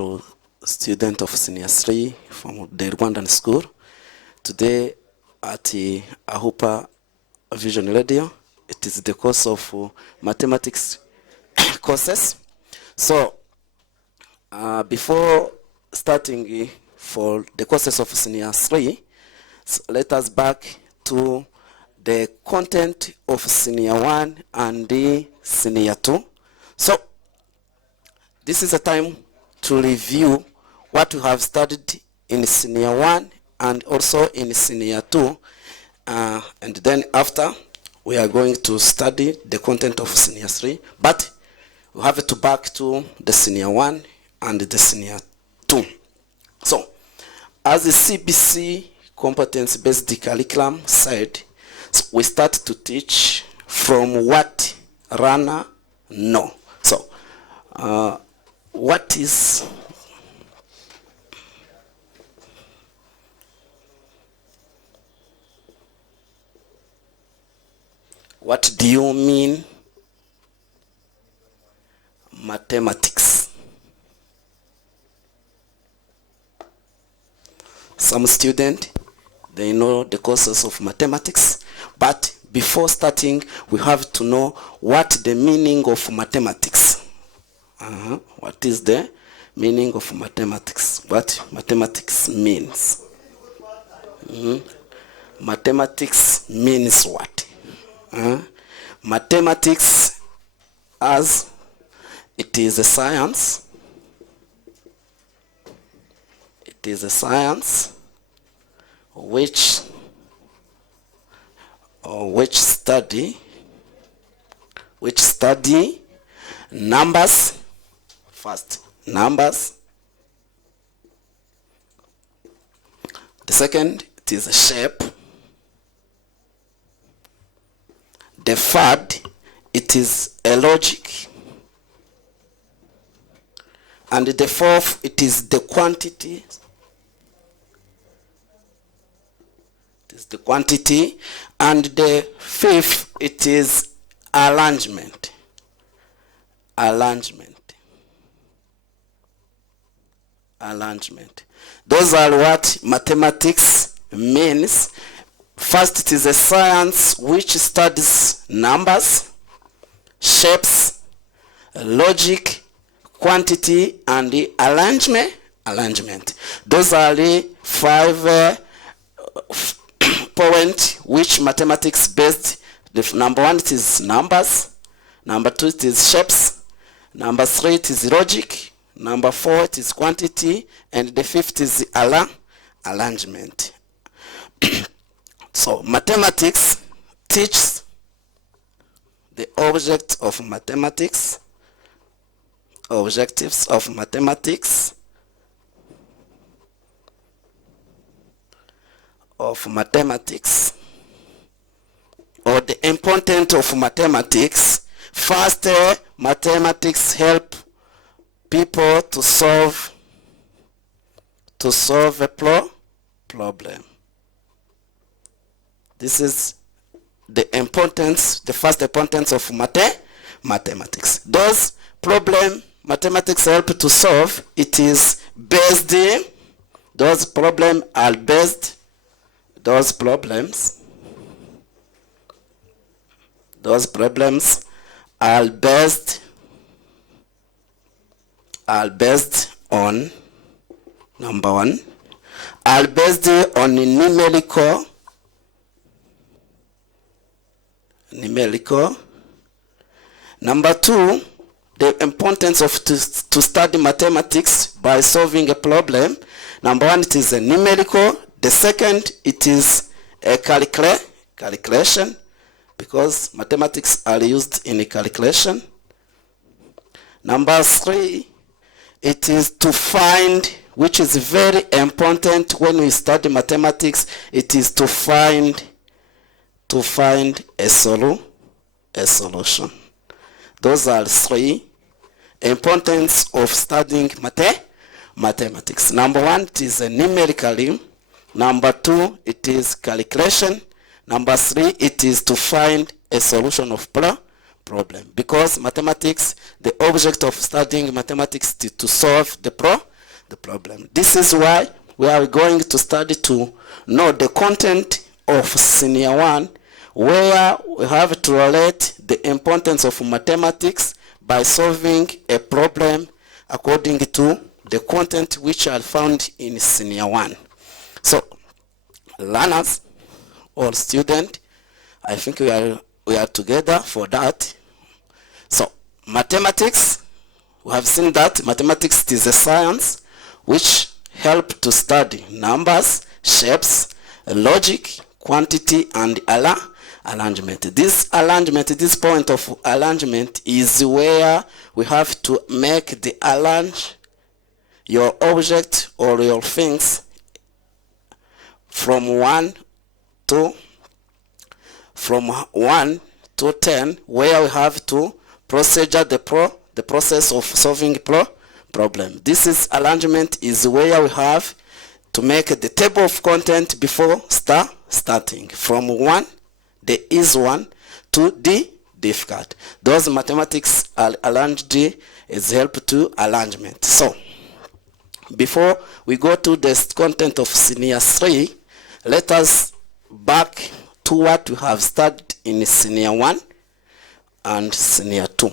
all students of Senior 3 from the Rwandan school. Today at Ahupa Vision Radio, it is the course of mathematics courses. So before starting for the courses of Senior 3, so let us back to the content of Senior 1 and the Senior 2. So this is a time to review what we have studied in Senior 1 and also in Senior 2. And then after, we are going to study the content of Senior 3. But we have to back to the Senior 1 and the Senior 2. So, as the CBC competence-based curriculum said, we start to teach from what runner know. So, what do you mean mathematics? Some students, they know the courses of mathematics, but before starting, we have to know what the meaning of mathematics. What is the meaning of mathematics? What mathematics means? Mathematics means what? Mathematics, as it is a science, which study numbers. First, numbers. The second, it is a shape. The third, it is a logic. And the fourth, it is the quantity. It is the quantity. And the fifth, it is arrangement. Arrangement. Those are what mathematics means. First, it is a science which studies numbers, shapes, logic, quantity, and the arrangement. Those are the 5 points which mathematics based. The number 1, it is numbers. Number 2, it is shapes. Number 3, it is logic. Number 4, it is quantity. And the 5th is arrangement. So mathematics teaches the object of mathematics, objectives of mathematics, or the importance of mathematics. First, mathematics help people to solve a problem. This is the first importance of mathematics. Those problems mathematics help to solve, those problems are based on, number 1, are based on numerical. Number 2, the importance of to study mathematics by solving a problem. Number 1, it is a numerical. The second, it is a calculation, because mathematics are used in a calculation. Number 3, it is to find, which is very important when we study mathematics, it is to find a solution. Those are 3 importance of studying mathematics. Number 1, it is a numerically. Number 2, it is calculation. Number 3, it is to find a solution of problem. Because mathematics, the object of studying mathematics is to solve the the problem. This is why we are going to study to know the content of Senior 1, where we have to relate the importance of mathematics by solving a problem according to the content which are found in Senior 1. So, learners or students, I think we are together for that. So, mathematics, we have seen that mathematics is a science which help to study numbers, shapes, logic, quantity, and arrangement. This point of arrangement is where we have to make the arrange your object or your things from 1 to 10, where we have to procedure the process of solving problem. This is arrangement is where we have to make the table of content before starting from 1, the easy one, to the difficult. Those mathematics are arranged is help to arrangement. So before we go to the content of Senior 3, let us back to what we have studied in Senior 1 and Senior 2.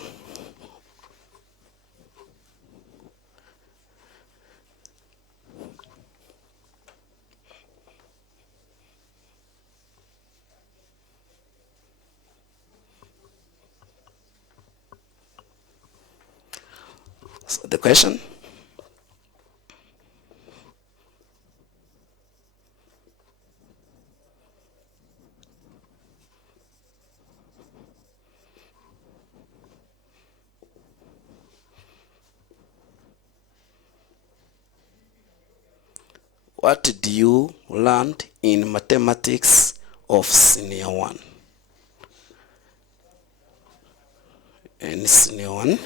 So the question? What did you learn in mathematics of Senior 1? In Senior 1,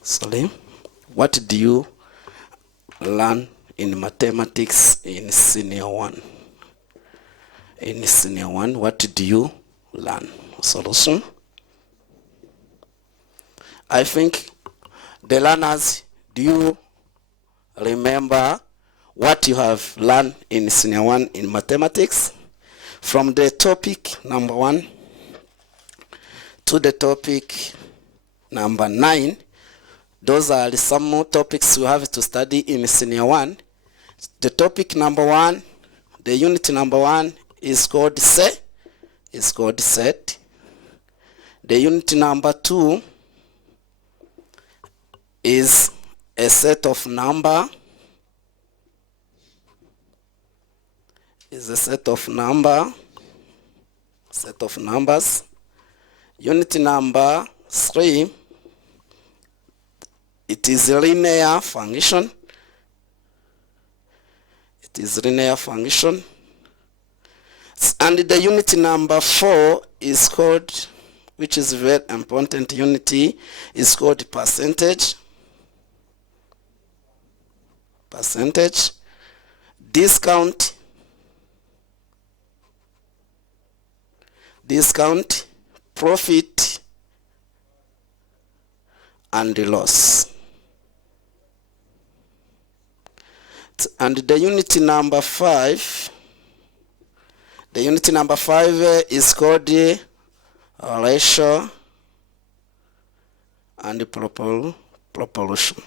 sorry, what did you learn in mathematics in Senior 1? In Senior 1, what did you learn? Solution? I think the learners, do you remember what you have learned in Senior 1 in mathematics? From the topic number 1 to the topic number 9, those are some more topics we have to study in Senior 1. The topic number 1, the unit number 1 is called set. The unit number 2 is a set of numbers. Unit number 3, it is a linear function. And the unit number 4 is called, which is very important unity, is called percentage. Discount, profit, and loss. And the unit number 5, is called ratio and proportion.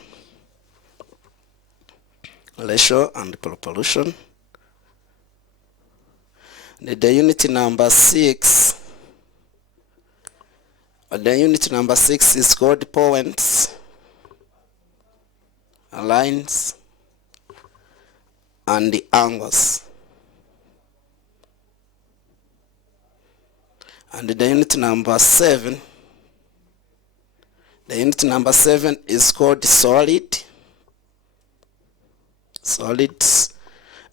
The unit number 6, is called points, lines, and the angles. And the unit number 7, is called solids.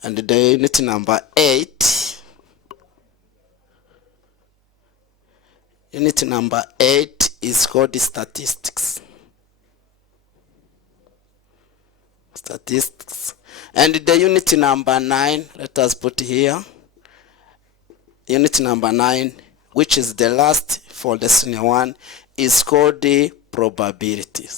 And the unit number 8, is called statistics. And the unit number 9, let us put here, unit number 9, which is the last for the Senior 1, is called the probability.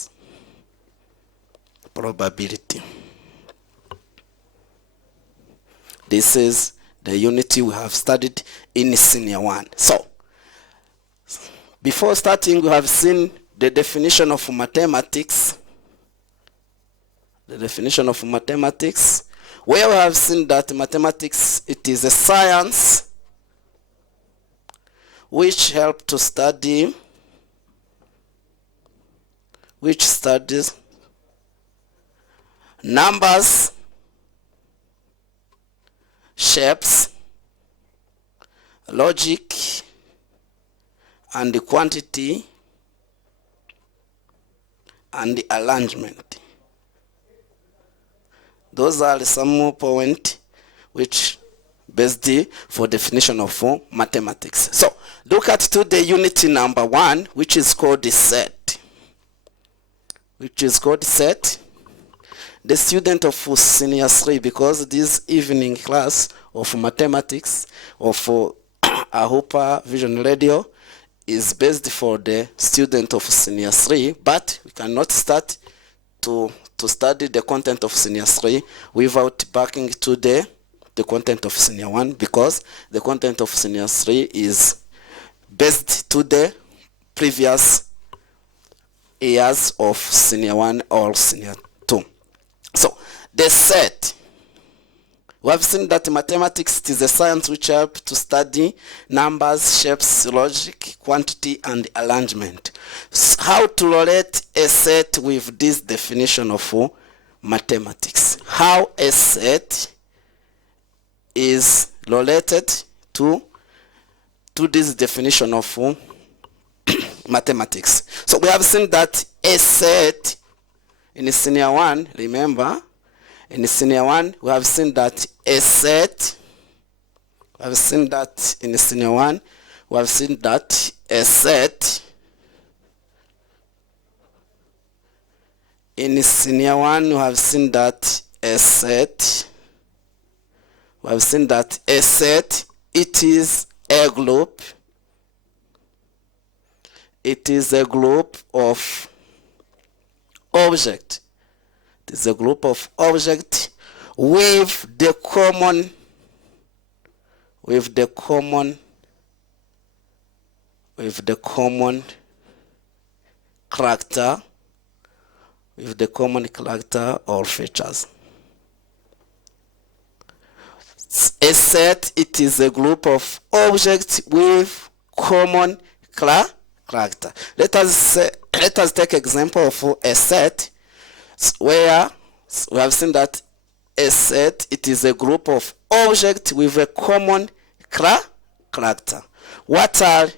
This is the unity we have studied in Senior 1. So, before starting, we have seen the definition of mathematics. The definition of mathematics, where we have seen that mathematics, it is a science which helps to study, which studies numbers, shapes, logic, and the quantity, and the arrangement. Those are some points which based for definition of mathematics. So look at to the unity number 1, which is called the set. Which is called set. The student of Senior 3, because this evening class of mathematics of Ahupa Vision Radio is based for the student of Senior 3, but we cannot start to study the content of Senior 3 without backing to the content of Senior 1, because the content of Senior 3 is based to the previous years of Senior 1 or Senior 2. So, the set. We have seen that mathematics is a science which helps to study numbers, shapes, logic, quantity, and arrangement. How to relate a set with this definition of mathematics. How a set is related to this definition of mathematics. So we have seen that a set in Senior 1, remember, in Senior 1, we have seen that a set, we have seen that in Senior 1, we have seen that a set, in Senior 1, we have seen that a set, we have seen that a set, it is a group, it is a group of object. It is a group of objects with the common character or features. A set, it is a group of objects with common character. Let us take example of a set where we have seen that a set, it is a group of objects with a common character. What are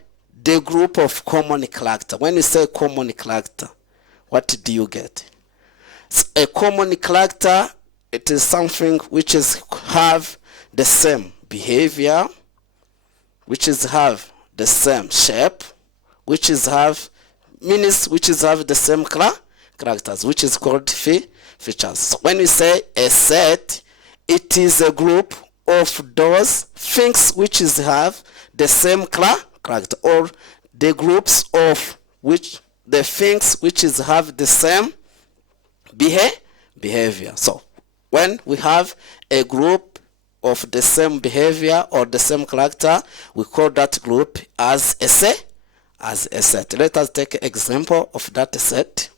the group of common character? When you say common character, what do you get? A common character, it is something which is have the same behavior, which is have the same shape, which is have meanings, which is have the same characters, which is called features. So when we say a set, it is a group of those things which is have the same character, or the groups of which the things which is have the same behavior. So when we have a group of the same behavior or the same character, we call that group as a set. Let us take an example of that set.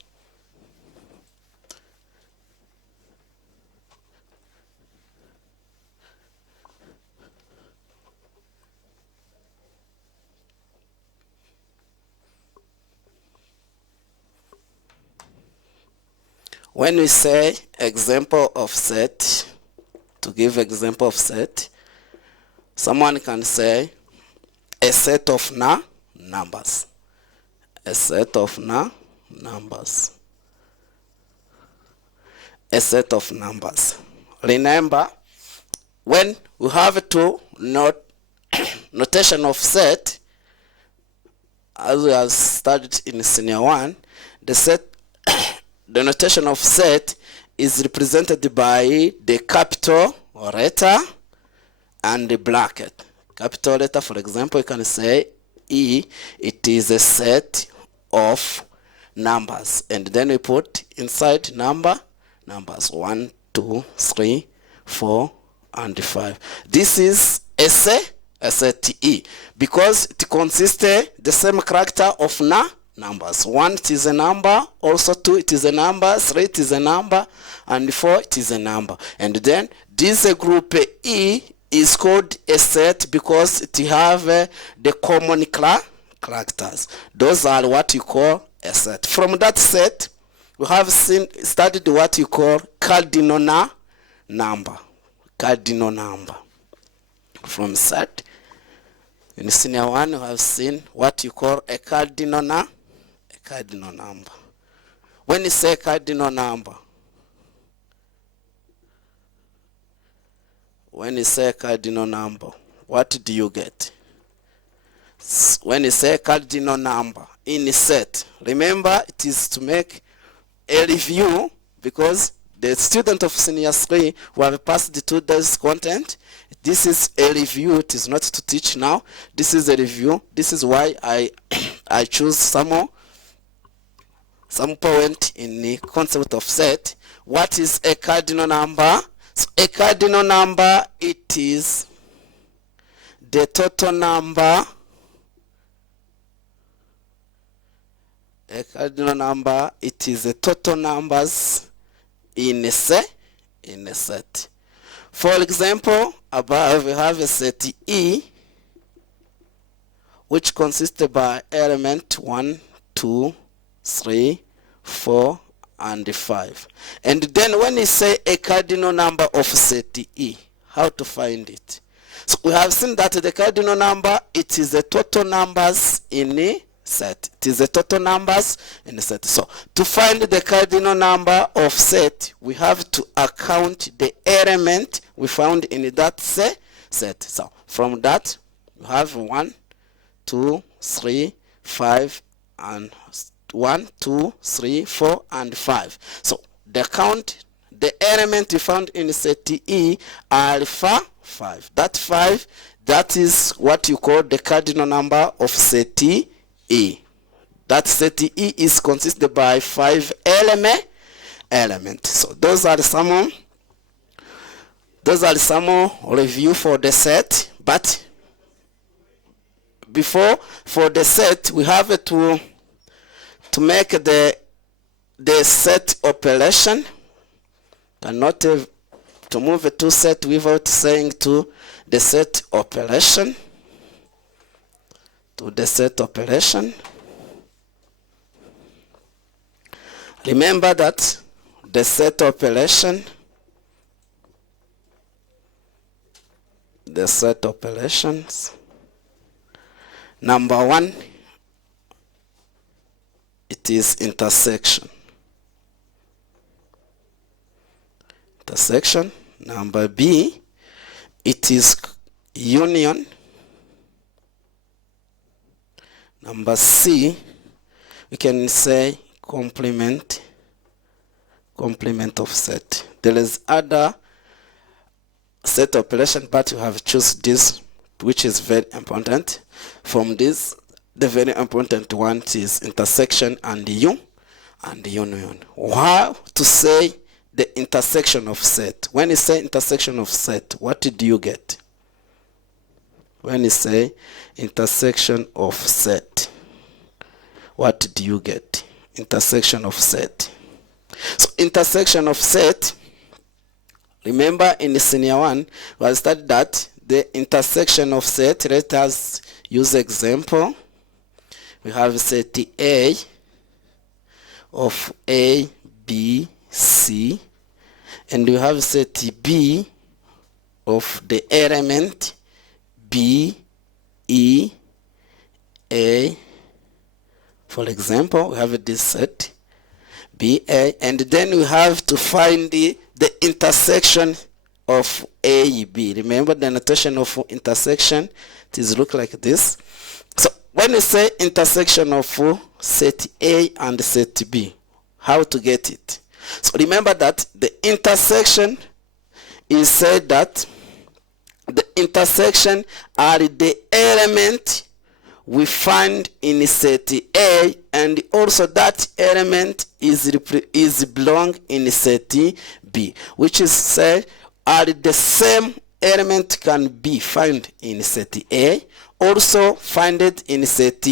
When we say example of set, to give example of set, someone can say a set of numbers. A set of numbers. A set of numbers. Remember, when we have to notation of set, as we have studied in Senior 1, the notation of set is represented by the capital letter and the bracket. Capital letter, for example, you can say E, it is a set of numbers. And then we put inside numbers 1, 2, 3, 4, and 5. This is a set E because it consists the same character of numbers. 1 it is a number, also 2 it is a number, 3 it is a number, and 4 it is a number. And then this group E is called a set because it have the common characters. Those are what you call a set. From that set, we have studied what you call cardinal number. Cardinal number. From set, in senior 1, we have seen what you call a cardinal number. When you say cardinal number, what do you get? When you say cardinal number in a set, remember it is to make a review because the student of senior 3 who have passed the 2 days content, this is a review. It is not to teach now. This is a review. This is why I choose some point in the concept of set. What is a cardinal number? So a cardinal number, it is the total number. A cardinal number, it is the total numbers in a set. For example, above we have a set E, which consists by element 1, 2, 3, 4, and 5. And then when you say a cardinal number of set E, how to find it? So we have seen that the cardinal number, it is the total numbers in a set. It is the total numbers in a set. So to find the cardinal number of set, we have to account the element we found in that set. So from that, we have 1, 2, 3, 5, and 1, 2, 3, 4, and 5. So the element we found in set E are 5. That 5, that is what you call the cardinal number of set E. That set E is consisted by 5 elements. So those are some review for the set. But for the set, we have to make the set operation. Cannot to move to set without saying to the set operation. To the set operation. Remember that the set operations, number 1, it is intersection. Number B, it is union. Number C, we can say complement of set. There is other set operation, but you have choose this, which is very important. From this, the very important one is intersection and union. How to say the intersection of set? When you say intersection of set, what do you get? When you say intersection of set, what do you get? Intersection of set. So intersection of set, remember in the senior 1, we studied that the intersection of set. Let us use example. We have set A of A, B, C, and we have set B of the element B, E, A. For example, we have this set B, A, and then we have to find the intersection of A, B. Remember the notation of intersection, it is look like this. So when you say intersection of set A and set B, how to get it? So remember that the intersection is said that the intersection are the element we find in set A, and also that element is belong in set B, which is said are the same element can be found in set A, also find it in set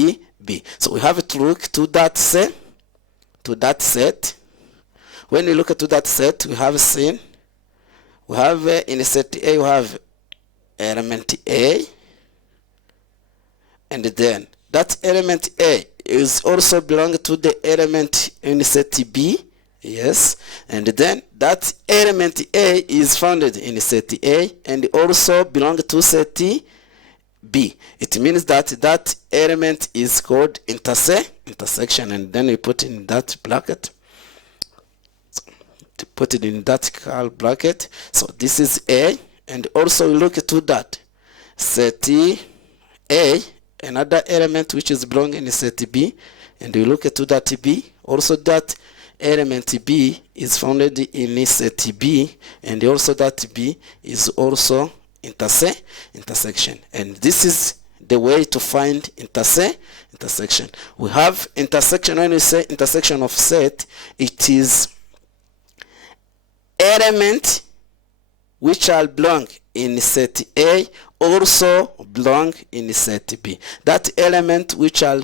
B. So we have to look to that set. When we look at that set, we have seen we have in set A we have element A, and then that element A is also belong to the element in set B. Yes, and then that element A is found in set A and also belong to set B. It means that that element is called intersection, and then we put in that bracket. So, to put it in that bracket. So this is A, and also we look to that set A, another element which is belong in set B, and we look to that B. Also that element B is found in set B, and also that B is also intersection. And this is the way to find intersection. We have intersection. When we say intersection of set, it is element which are belong in set A also belong in set B. That element which are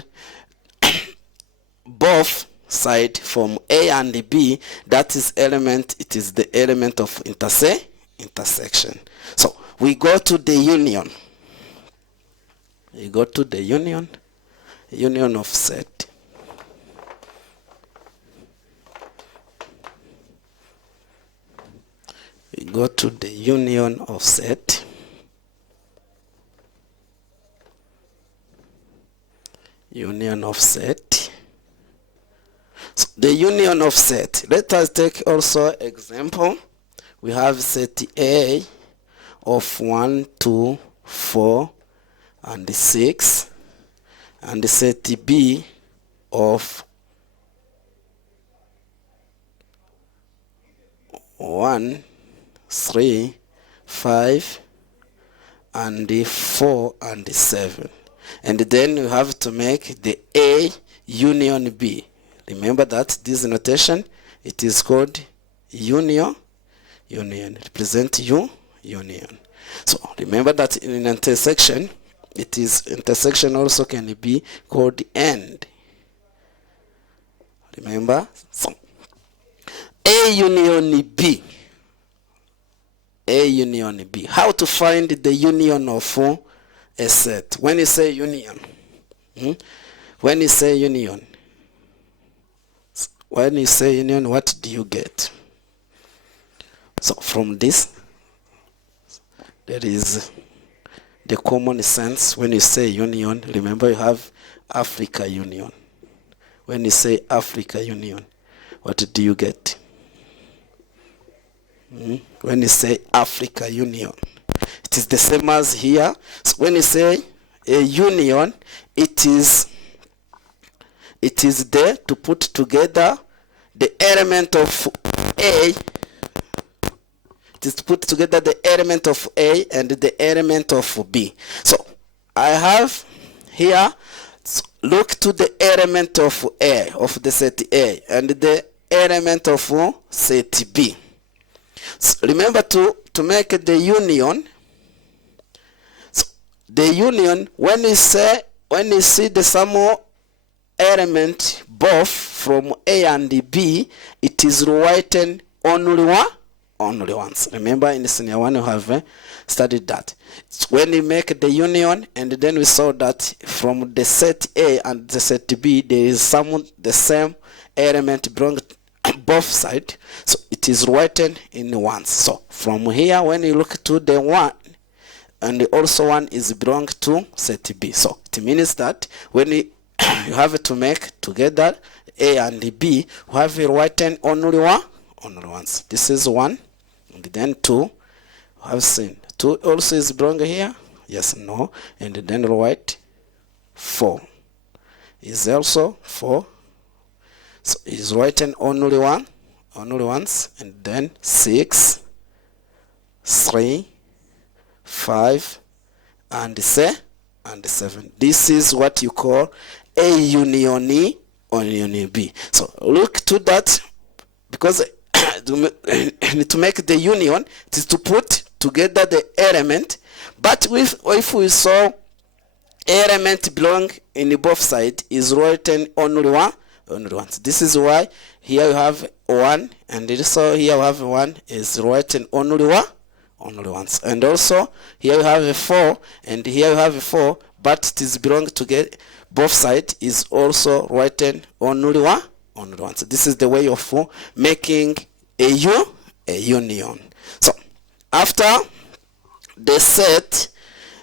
both side from A and B, that is element, it is the element of intersection. So we go to the union. We go to the union of set. We go to the union of set. Union of set. So the union of set. Let us take also example. We have set A of 1, 2, 4, and 6, and set B of 1, 3, 5, and 4, and 7. And then you have to make the A union B. Remember that this notation, it is called union, represent union. So remember that in intersection, it is intersection also can be called end. Remember? So A union B. A union B. How to find the union of a set? When you say union, when you say union, what do you get? So from this, there is the common sense. When you say union, remember you have Africa Union. When you say Africa Union, what do you get? When you say Africa Union, it is the same as here. So when you say a union, it is there to put together the element of A. It is to put together the element of A and the element of B. So I have here, look to the element of A, of the set A, and the element of set B. So remember to make the union. So the union, when you see the sum element both from A and B, it is written only once. Remember in senior 1 you have studied that. So when you make the union, and then we saw that from the set A and the set B, there is the same element belong both sides, so it is written in once. So from here, when you look to the 1, and also 1 is belong to set B. So it means that when you have to make together A and B, we have written only once. This is 1, and then 2. We have seen 2 also is belong here. Yes, no, and then write 4 is also 4. So it is written only once, and then 6, 3, 5, and 7. This is what you call A union B. So look to that, because to make the union, it is to put together the element. But if we saw element belong in both sides is written only once. This is why here you have 1, and also here you have 1 is written only once. And also here you have a 4, and here you have a 4, but it is belong together. Both sides is also written only once. This is the way of making a union. So after the set,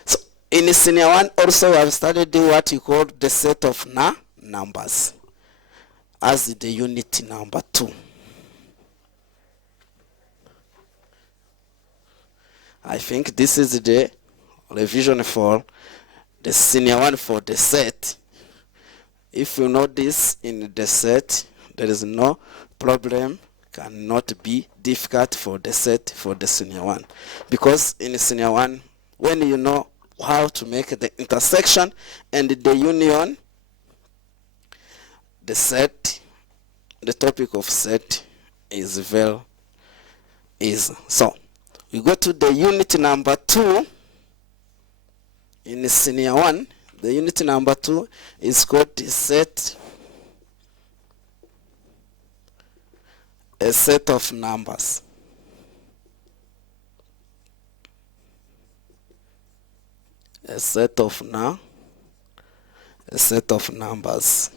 so in senior 1 also we have studied what you call the set of numbers as the unit number 2. I think this is the revision for the senior 1 for the set. If you know this in the set, there is no problem, cannot be difficult for the set for the senior 1. Because in senior 1, when you know how to make the intersection and the union, the set, the topic of set is very easy. So we go to the unit number 2 in senior 1. The unit number 2 is called the set, a set of numbers. A set of numbers.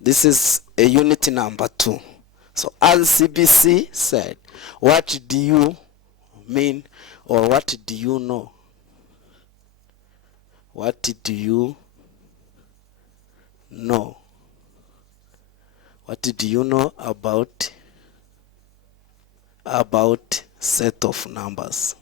This is a unit number 2. So as CBC said, what do you mean, or what do you know? What do you know? What do you know about set of numbers?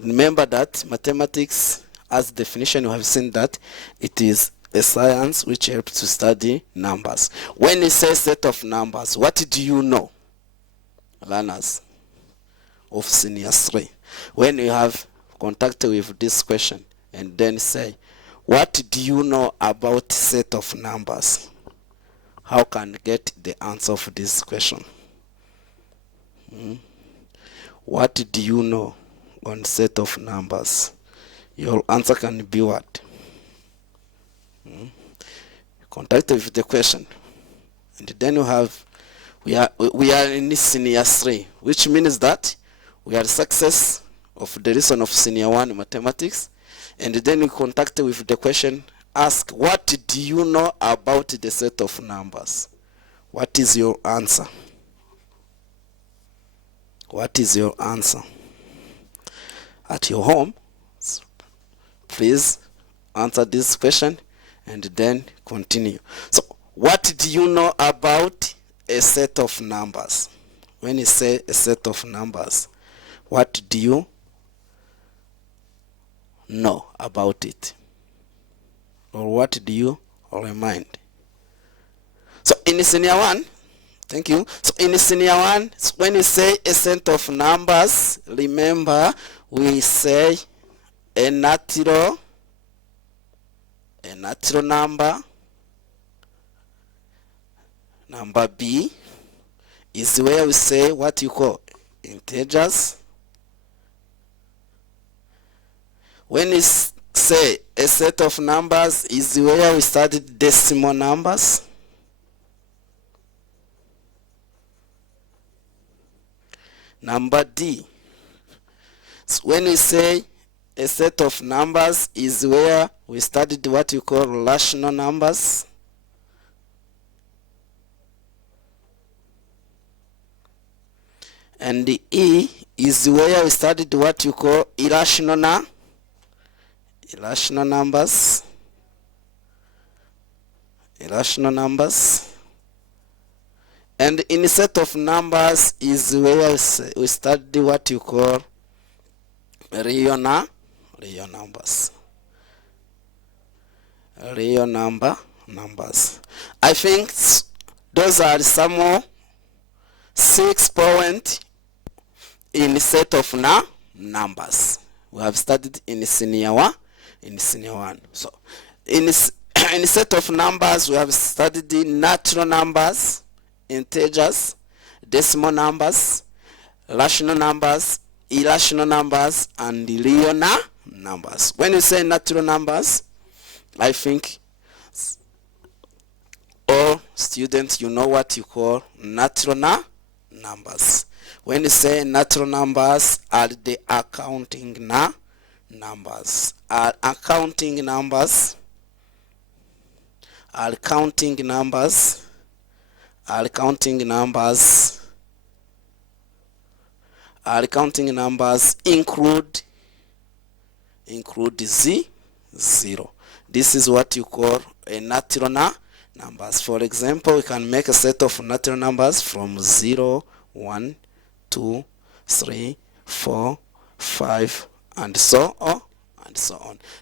Remember that mathematics, as definition, you have seen that it is a science which helps to study numbers. When you say set of numbers, what do you know, learners of senior 3? When you have contact with this question and then say, what do you know about set of numbers? How can you get the answer for this question? What do you know on set of numbers? Your answer can be what? Contact with the question, and then you have we are in senior 3, which means that we are success of the lesson of senior 1 mathematics. And then you contact with the question, ask, what do you know about the set of numbers? What is your answer? What is your answer? At your home, please answer this question and then continue. So what do you know about a set of numbers? When you say a set of numbers, what do you know about it? Or what do you remind? So in senior 1, thank you. So in senior 1, when you say a set of numbers, remember we say a natural number. Number B is where we say what you call integers. When you say a set of numbers is where we studied decimal numbers. Number D, so when we say a set of numbers is where we studied what you call rational numbers. And the E is where we studied what you call irrational numbers. Irrational numbers. And in a set of numbers is where we study what you call real numbers. Real numbers. I think those are some more 6 points in a set of numbers we have studied in senior 1. So in In a set of numbers, we have studied the natural numbers, integers, decimal numbers, rational numbers, irrational numbers, and real numbers. When you say natural numbers, I think all students, you know what you call natural numbers. When you say natural numbers are the accounting numbers. Accounting numbers include zero. This is what you call a natural numbers. For example, we can make a set of natural numbers from 0, 1, 2, 3, 4, 5, and so on.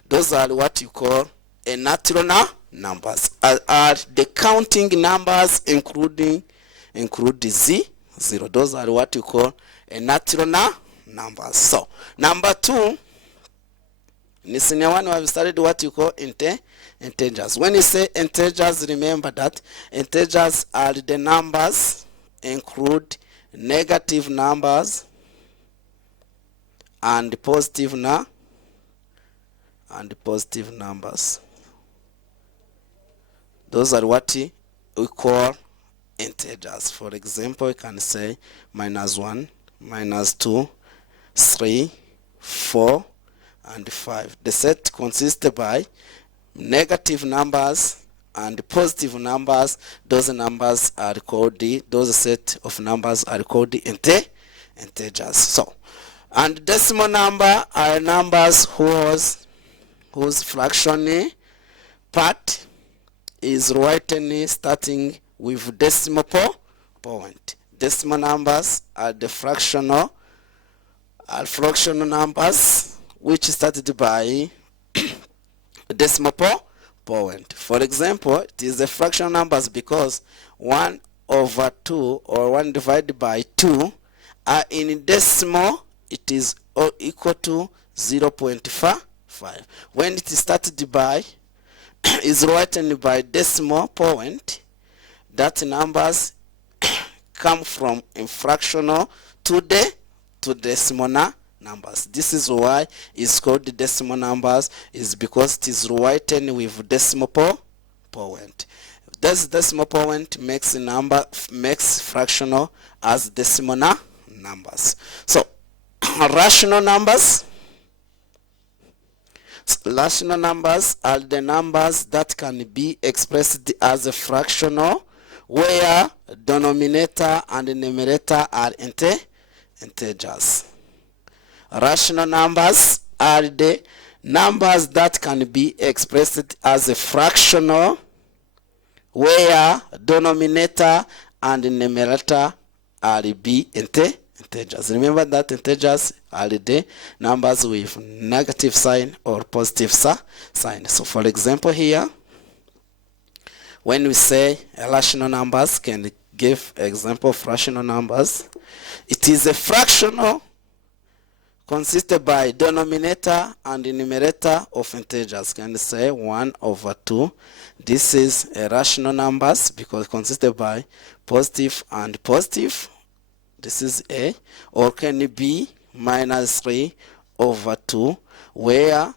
Those are what you call a natural numbers. Are the counting numbers include the zero. Those are what you call a natural numbers. So number 2, in senior 1 we have studied what you call integers. When you say integers, remember that integers are the numbers include negative numbers and positive numbers. Those are what we call integers. For example, you can say -1, -2, 3, 4, and 5. The set consists by negative numbers and positive numbers. Those numbers are called those set of numbers are called the integers. So, and decimal number are numbers whose fraction part is written starting with decimal point. Decimal numbers are the fractional numbers which started by decimal point. For example, it is the fractional numbers because 1/2 or 1 divided by 2 are in decimal. It is equal to 0.5. When it is started by is written by decimal point, that numbers come from in fractional to decimal numbers. This is why it's called the decimal numbers, is because it is written with decimal point. This decimal point makes fractional as decimal numbers. So rational numbers are the numbers that can be expressed as a fractional where denominator and numerator are integers. Rational numbers are the numbers that can be expressed as a fractional where denominator and numerator are integers. Remember that integers are the numbers with negative sign or positive sign. So for example here, when we say rational numbers, can give example of rational numbers. It is a fractional consisted by denominator and numerator of integers. Can say 1/2. This is a rational numbers because consisted by positive and positive. This is A. Or can it be -3/2, where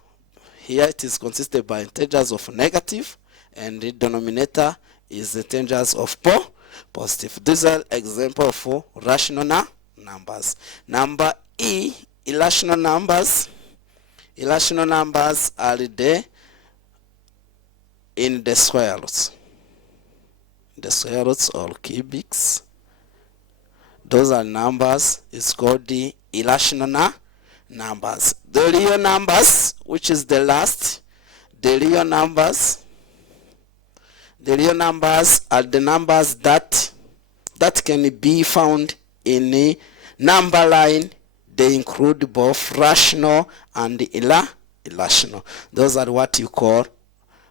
here it is consisted by integers of negative and the denominator is integers of positive. These are examples of rational numbers. Number E, irrational numbers. Irrational numbers are in the square roots. The square roots or cubics. Those are numbers. It's called the irrational numbers. The real numbers, which is the last, the real numbers are the numbers that can be found in a number line. They include both rational and irrational. Those are what you call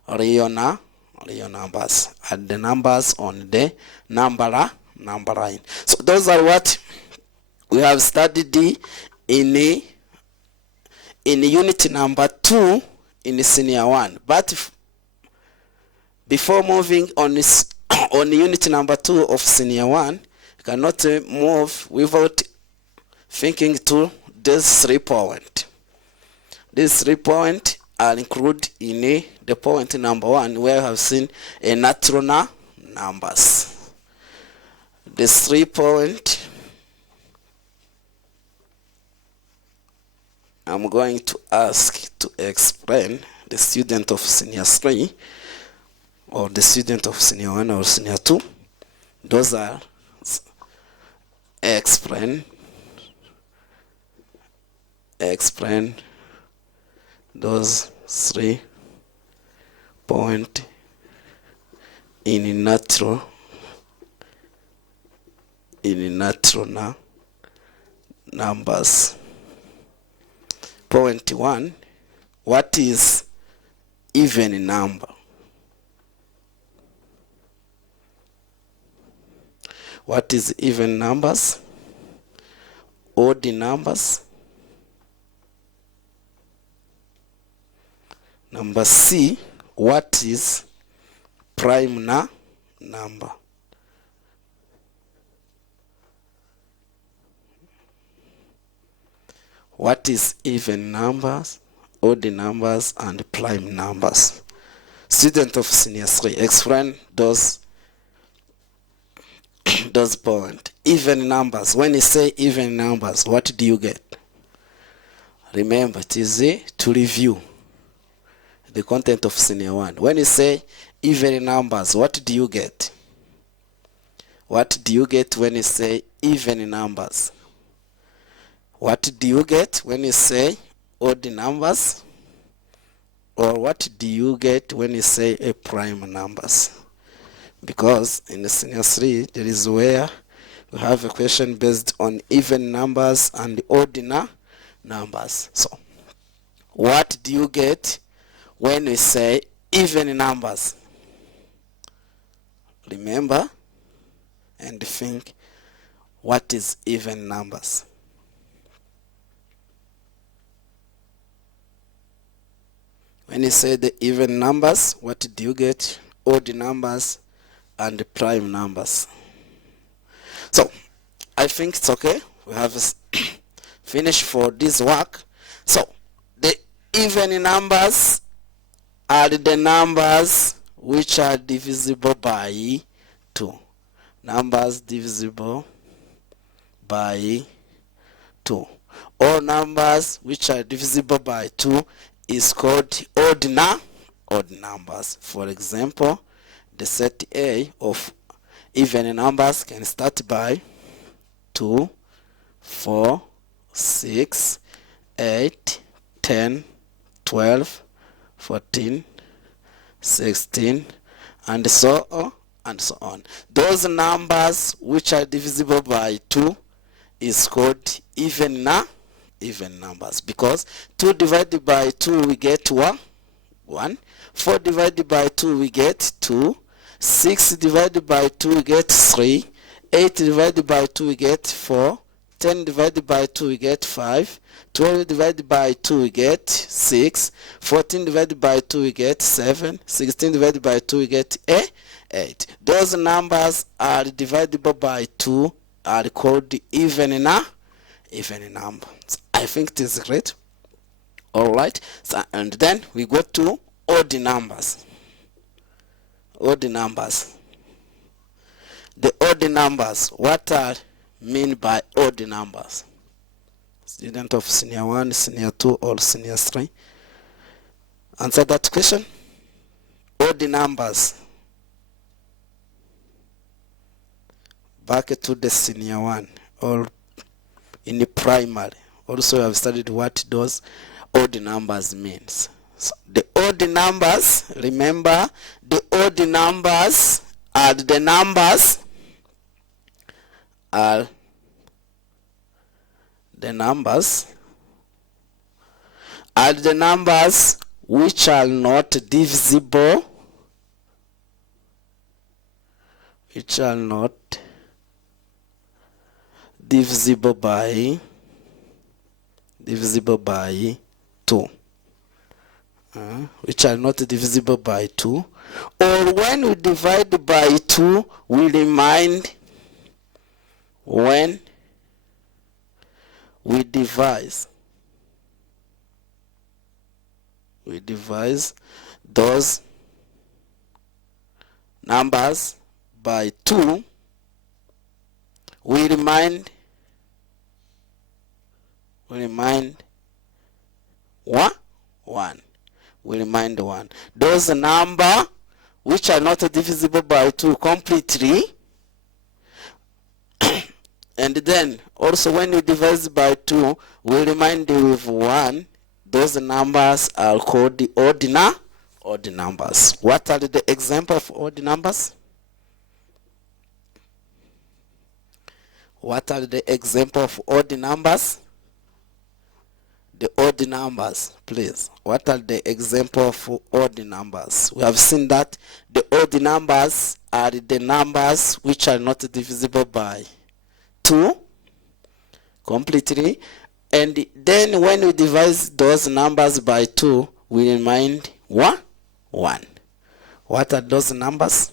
real numbers, and the numbers on the number line. So those are what we have studied in unit number 2 in senior 1. But Before moving on on unit number 2 of senior 1, you cannot move without thinking to these 3 points. These 3 points are included in the point number 1, where I have seen a natural numbers. These 3 points I'm going to ask to explain the student of senior 3 or the student of senior 1 or senior 2. Those are explain those 3 points in natural numbers. Point 1, what is even number? What is even numbers? Odd numbers? Number C, what is prime number? What is even numbers, odd numbers, and prime numbers? Student of senior 3, explain those points. Even numbers. When you say even numbers, what do you get? Remember, it is to review the content of senior 1. When you say even numbers, what do you get? What do you get when you say even numbers? What do you get when you say odd numbers? Or what do you get when you say a prime numbers? Because in the senior 3, there is where we have a question based on even numbers and odd numbers. So, what do you get when we say even numbers? Remember and think, what is even numbers? When you say the even numbers, what do you get? Odd numbers and prime numbers. So, I think it's okay. We have finished for this work. So, the even numbers are the numbers which are divisible by 2. Numbers divisible by 2. All numbers which are divisible by 2 is called odd numbers. For example, the set A of even numbers can start by 2, 4, 6, 8, 10, 12, 14, 16, and so on and so on. Those numbers which are divisible by 2 is called even numbers, because 2 divided by 2 we get 1, 4 divided by 2 we get 2, 6 divided by 2 we get 3, 8 divided by 2 we get 4, 10 divided by 2 we get 5, 12 divided by 2 we get 6, 14 divided by 2 we get 7, 16 divided by 2 we get 8. Those numbers are divisible by 2 are called even numbers. I think it is great. Alright, so, and then we go to odd numbers. Odd numbers. The odd numbers, what are mean by odd numbers? Student of senior 1, senior 2, or senior 3? Answer that question. Odd numbers. Back to the senior 1 or in the primary. Also, we have studied what those odd numbers means. So, the odd numbers, remember, the odd numbers are the numbers which are not divisible, by 2. which are not divisible by 2, or when we divide by 2, we remind when we devise those numbers by 2, we remind one. We remind 1. Those number which are not divisible by 2 completely, and then also when we divide by 2, we remind with 1. Those numbers are called the odd numbers. What are the example of odd numbers? What are the example of odd numbers? The odd numbers, please. What are the example of odd numbers? We have seen that the odd numbers are the numbers which are not divisible by 2 completely. And then when we divide those numbers by 2, we remind 1. What are those numbers?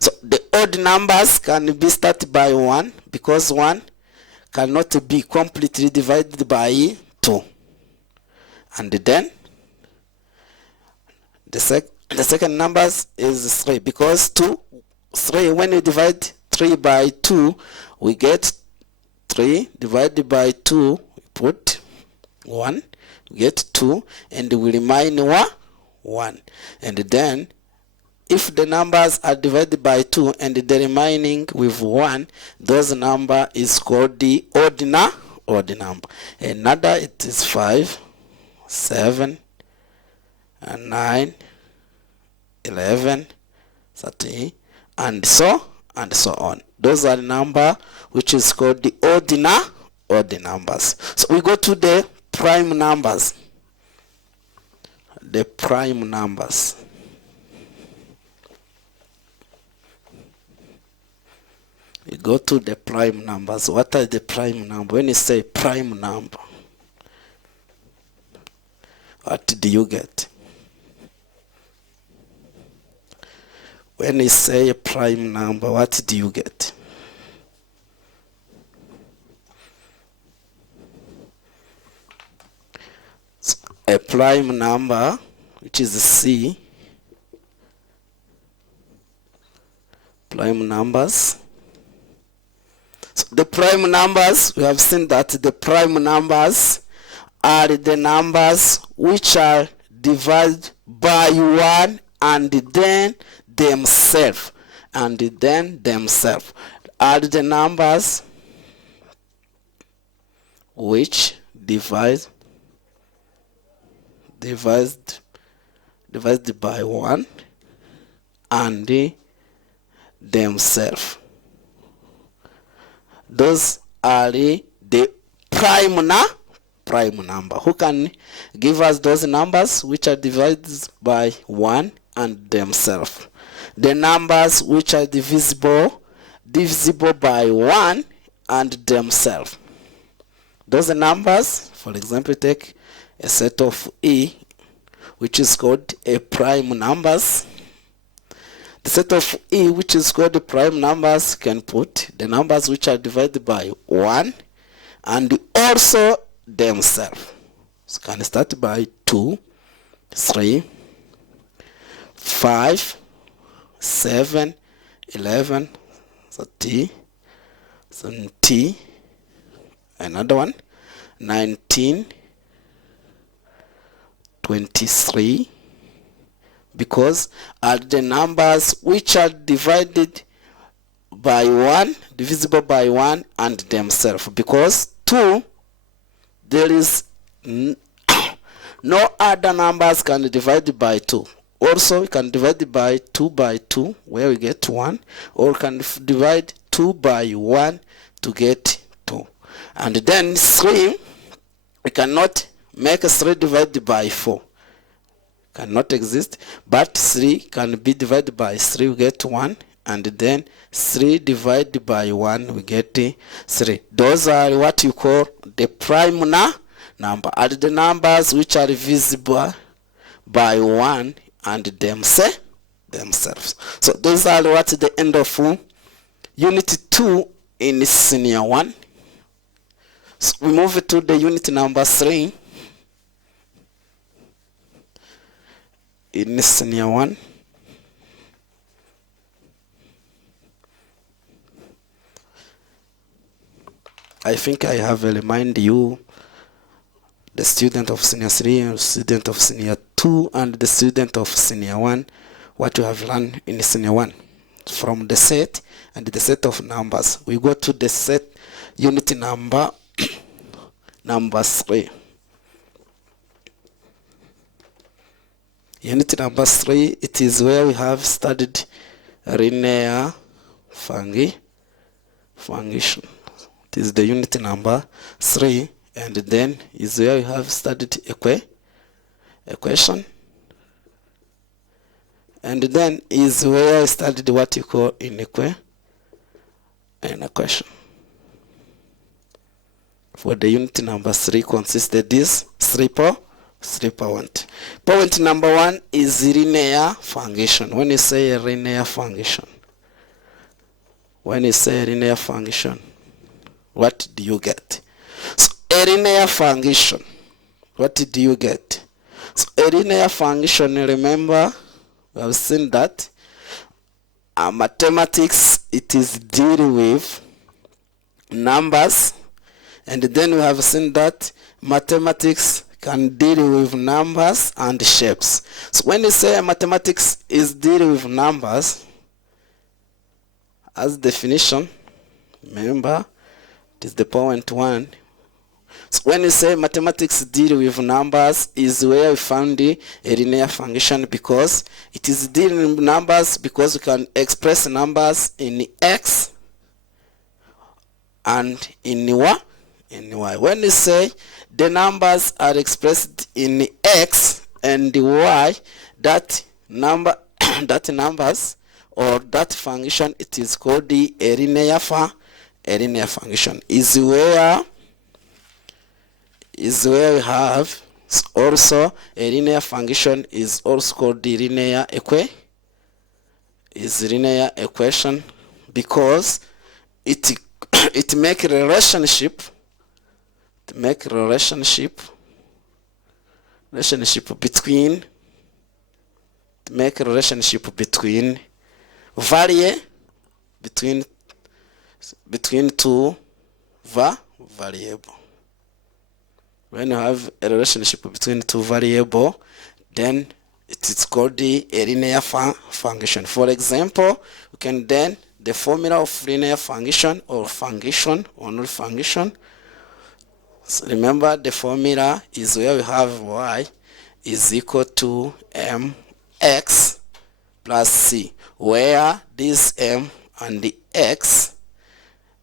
So the odd numbers can be started by 1 because 1 cannot be completely divided by 2. And then the second numbers is 3 because 3 when we divide 3 by 2, we get 3 divided by 2, we put 1, we get 2, and we remind 1. And then if the numbers are divided by 2 and the remaining with 1, those number is called the odd number. Another, it is 5, 7, and 9, 11, 13, and so on. Those are the number which is called the odd numbers. So we go to the prime numbers. The prime numbers. We go to the prime numbers. What are the prime number? When you say prime number, what do you get? When you say a prime number, what do you get? So a prime number, which is C, prime numbers. So the prime numbers, we have seen that the prime numbers are the numbers which are divided by 1 and then themselves. Are the numbers which divided by 1 and themselves. Those are the prime number. Who can give us those numbers which are divided by 1 and themselves? The numbers which are divisible by 1 and themselves. Those numbers, for example, take a set of E, which is called a prime numbers. The set of E, which is called the prime numbers, can put the numbers which are divided by 1 and also themselves. So can start by 2, 3, 5, 7, 11, 30, 17, another one, 19, 23, because are the numbers which are divided by 1, divisible by 1 and themselves. Because 2, there is no other numbers can divide by 2. Also, we can divide by 2 where we get 1, or can divide 2 by 1 to get 2. And then 3, we cannot make a 3 divided by 4. Cannot exist, but 3 can be divided by 3, we get 1, and then 3 divided by 1, we get 3. Those are what you call the prime number. Add the numbers which are divisible by 1 and themselves. So those are what the end of unit 2 in senior 1. So we move to the unit number 3 in senior 1. I think I have reminded you, the student of senior 3 and student of senior 2 and the student of senior 1, what you have learned in senior 1 from the set and the set of numbers. We go to the set unit number number 3. Unit number 3, it is where we have studied linear function. It is the unit number 3, and then is where we have studied equation, and then is where I studied what you call an equation. For the unit number 3 consisted this 3 point. Point number 1 is linear function. When you say a linear function, what do you get? So a linear function, what do you get? So a linear function, remember, we have seen that mathematics, it is dealing with numbers, and then we have seen that mathematics can deal with numbers and shapes. So when you say mathematics is dealing with numbers, as definition, remember, it is the point 1. So when you say mathematics deal with numbers, is where we found a linear function, because it is dealing with numbers, because we can express numbers in x and in y. When you say the numbers are expressed in x and y, that numbers or that function, it is called the linear function. Is where we have also a linear function is also called the linear equation, because it make relationship between between two variable. When you have a relationship between two variable, then it is called the linear function. For example, we can then the formula of linear function or not function. So remember, the formula is where we have y is equal to mx plus c, where this m and the x,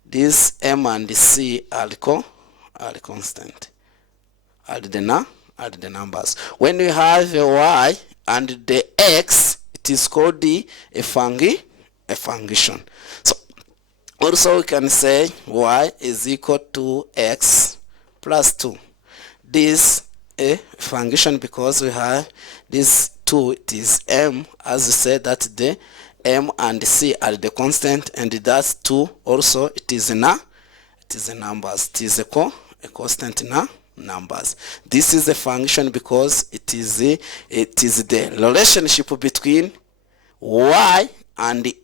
this m and the c are constant. Add the numbers. When we have a y and the x, it is called a function. So also we can say y is equal to x plus 2. This a function, because we have this 2, it is m, as we said that the m and c are the constant, and that's 2 also, it is a numbers, it is a constant numbers. This is a function because it is the relationship between y and the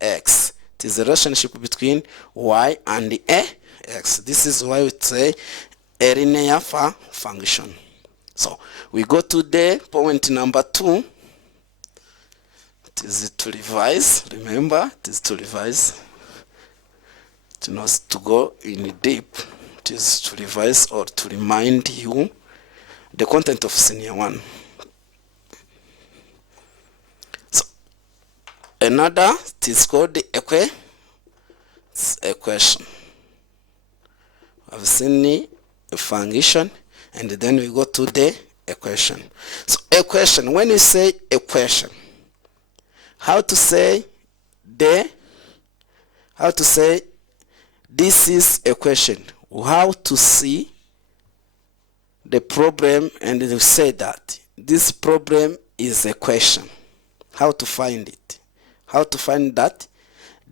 x. It is the relationship between y and the x. This is why we say a linear function. So we go to the point number 2. It is to revise. Remember, it is to revise. To not to go in deep. It is to revise or to remind you the content of senior 1. So another, it is called the equation. I've seen a function, and then we go to the equation. So equation, when you say equation, how to say this is equation, how to see the problem and we say that this problem is a question. How to find it? How to find that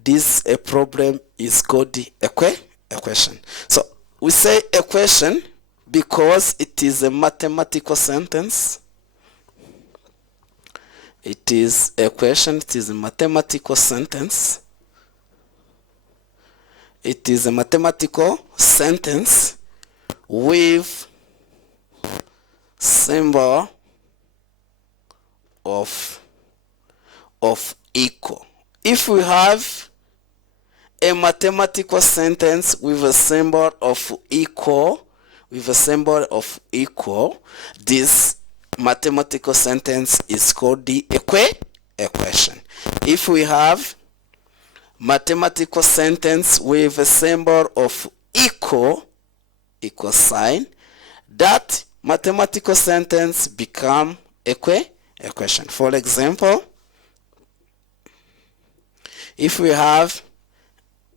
this a problem is called a question. So we say a question because it is a mathematical sentence. It is a question, it is a mathematical sentence. It is a mathematical sentence with symbol of equal. If we have a mathematical sentence with a symbol of equal, this mathematical sentence is called the equation. If we have mathematical sentence with a symbol of equal sign, that mathematical sentence become equation. For example, if we have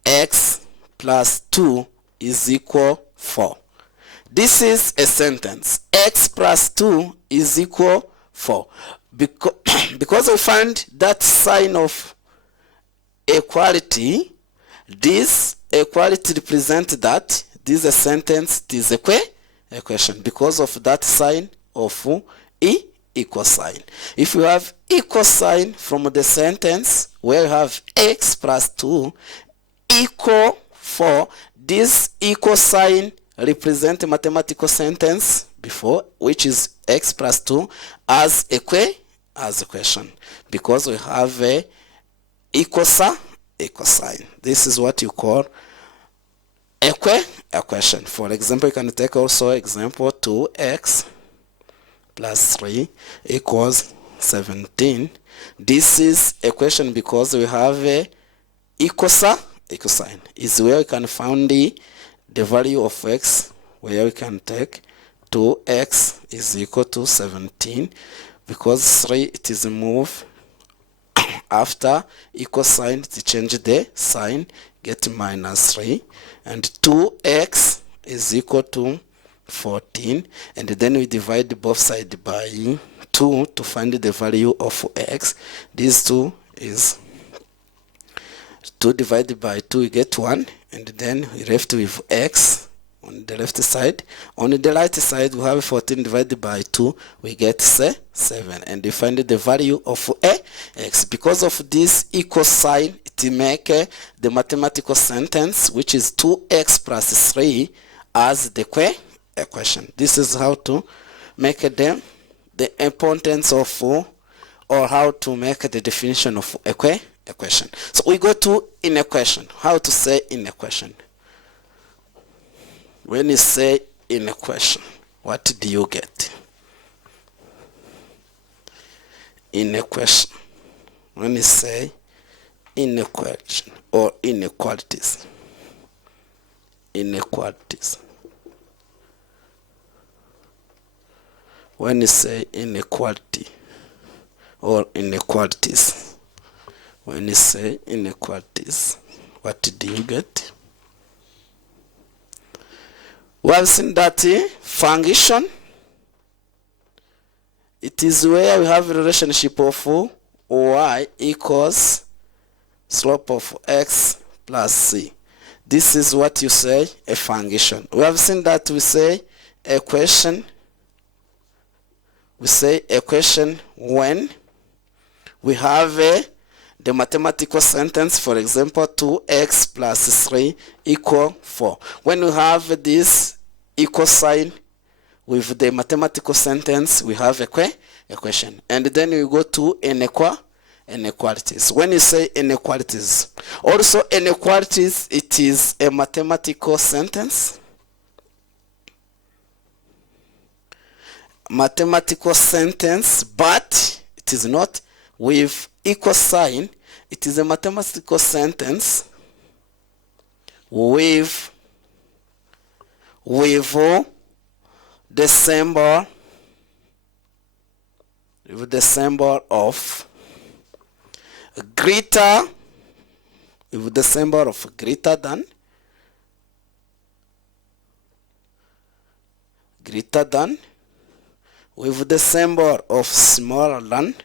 x plus 2 is equal 4. This is a sentence. X plus 2 is equal 4. Because we find that sign of equality, this equality represents that this is a sentence, this is a question, because of that sign of equal sign. If you have equal sign from the sentence where you have x plus 2 equal 4, this equal sign represent a mathematical sentence before, which is x plus 2 as a question, because we have a equal sign. This is what you call a question. For example, you can take also example 2x plus 3 equals 17. This is a question because we have a equal sign. Is where we can find the value of x, where we can take 2x is equal to 17, because 3 it is moved after equal sign to change the sign, get minus 3, and 2x is equal to 14, and then we divide both sides by 2 to find the value of x. This 2 is 2 divided by 2, we get 1, and then we left with x on the left side. On the right side, we have 14 divided by 2, we get 7, and we find the value of x. Because of this equal sign, it make the mathematical sentence, which is 2x plus 3, as the equation. This is how to make the importance of, or how to make the definition of equation. So we go to inequation. How to say inequation? When you say inequation, what do you get? Inequation. When you say inequation or inequalities. When you say inequality or inequalities. When you say inequalities, what do you get? We have seen that function, it is where we have a relationship of y equals slope of x plus c. This is what you say a function. We have seen that we say equation. We say equation when we have the mathematical sentence, for example, 2x plus 3 equal 4. When we have this equal sign with the mathematical sentence, we have a question. And then we go to inequalities. When you say inequalities, also inequalities, it is a mathematical sentence. Mathematical sentence, but it is not with equal sign. It is a mathematical sentence with the symbol of greater, with the symbol of greater than, greater than, with the symbol of smaller than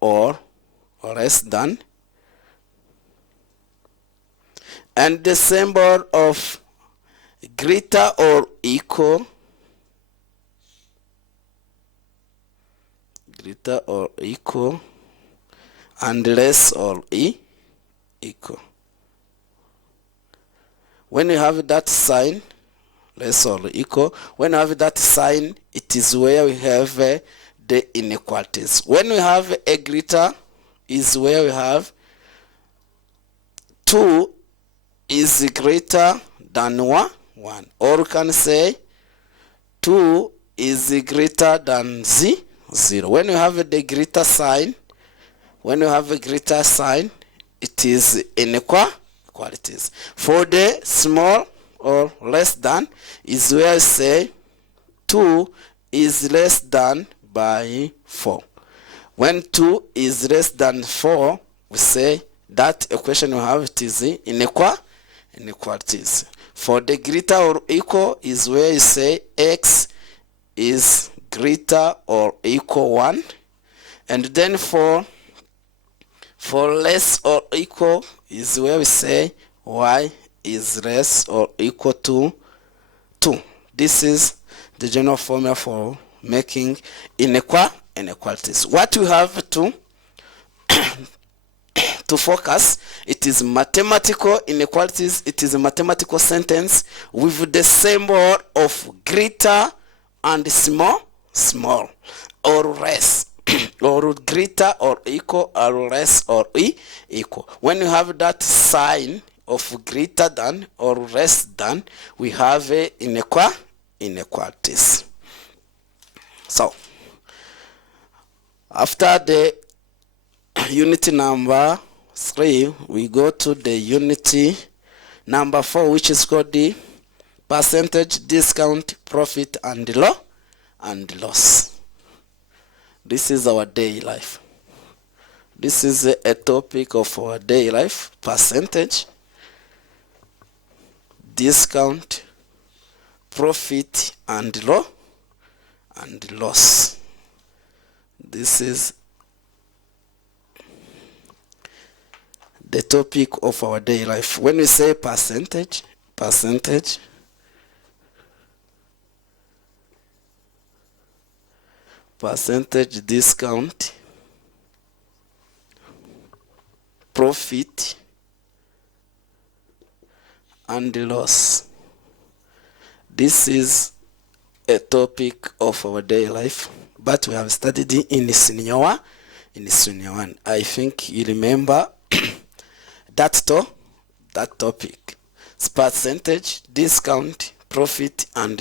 or less than, and the symbol of greater or equal, and less or equal. When you have that sign, less or equal, when you have that sign, it is where we have the inequalities. When we have a greater, is where we have 2 is greater than 1, or you can say 2 is greater than 0. When you have the greater sign, it is inequalities. For the small or less than, is where I say 2 is less than by 4. When 2 is less than 4, we say that equation we have, it is inequalities. For the greater or equal, is where you say x is greater or equal 1. And then for less or equal, is where we say y is less or equal to 2. This is the general formula for making inequalities. What we have to focus, it is mathematical inequalities. It is a mathematical sentence with the symbol of greater and small, or less, or greater or equal, or less or equal. When you have that sign of greater than or less than, we have inequalities. So after the unity number 3, we go to the unity number 4, which is called the percentage, discount, profit, and loss. This is our daily life. This is a topic of our daily life: percentage, discount, profit, and loss. This is the topic of our daily life. When we say percentage, discount, profit, and loss. This is a topic of our daily life, but we have studied it in senior 1. I think you remember that topic. It's percentage, discount, profit, and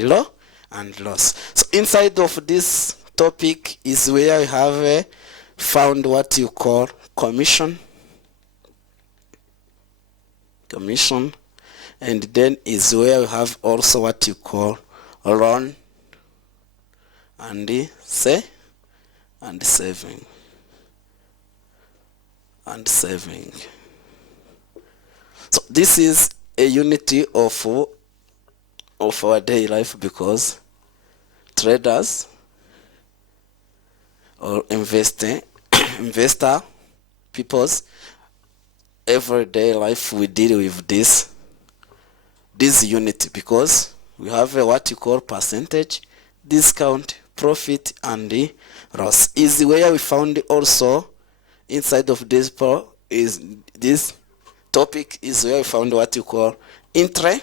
loss. So inside of this topic is where I have found what you call commission, and then is where we have also what you call loan and saving. So this is a unity of our daily life, because traders or investor people's everyday life, we deal with this unity, because we have what you call percentage, discount, profit, and loss. Is where we found also inside of this topic is where we found what you call interest.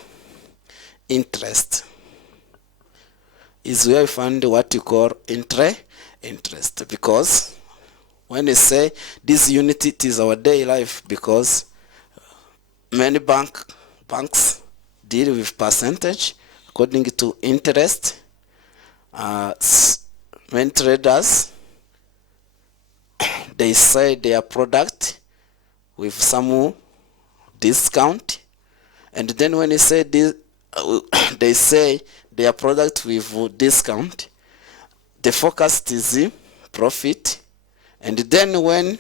Is where we found what you call interest, because when they say this unity, it is our daily life, because many banks deal with percentage according to interest. Many traders, they sell their product with some discount, and then when they say this, they say their product with discount, the focus is profit. And then when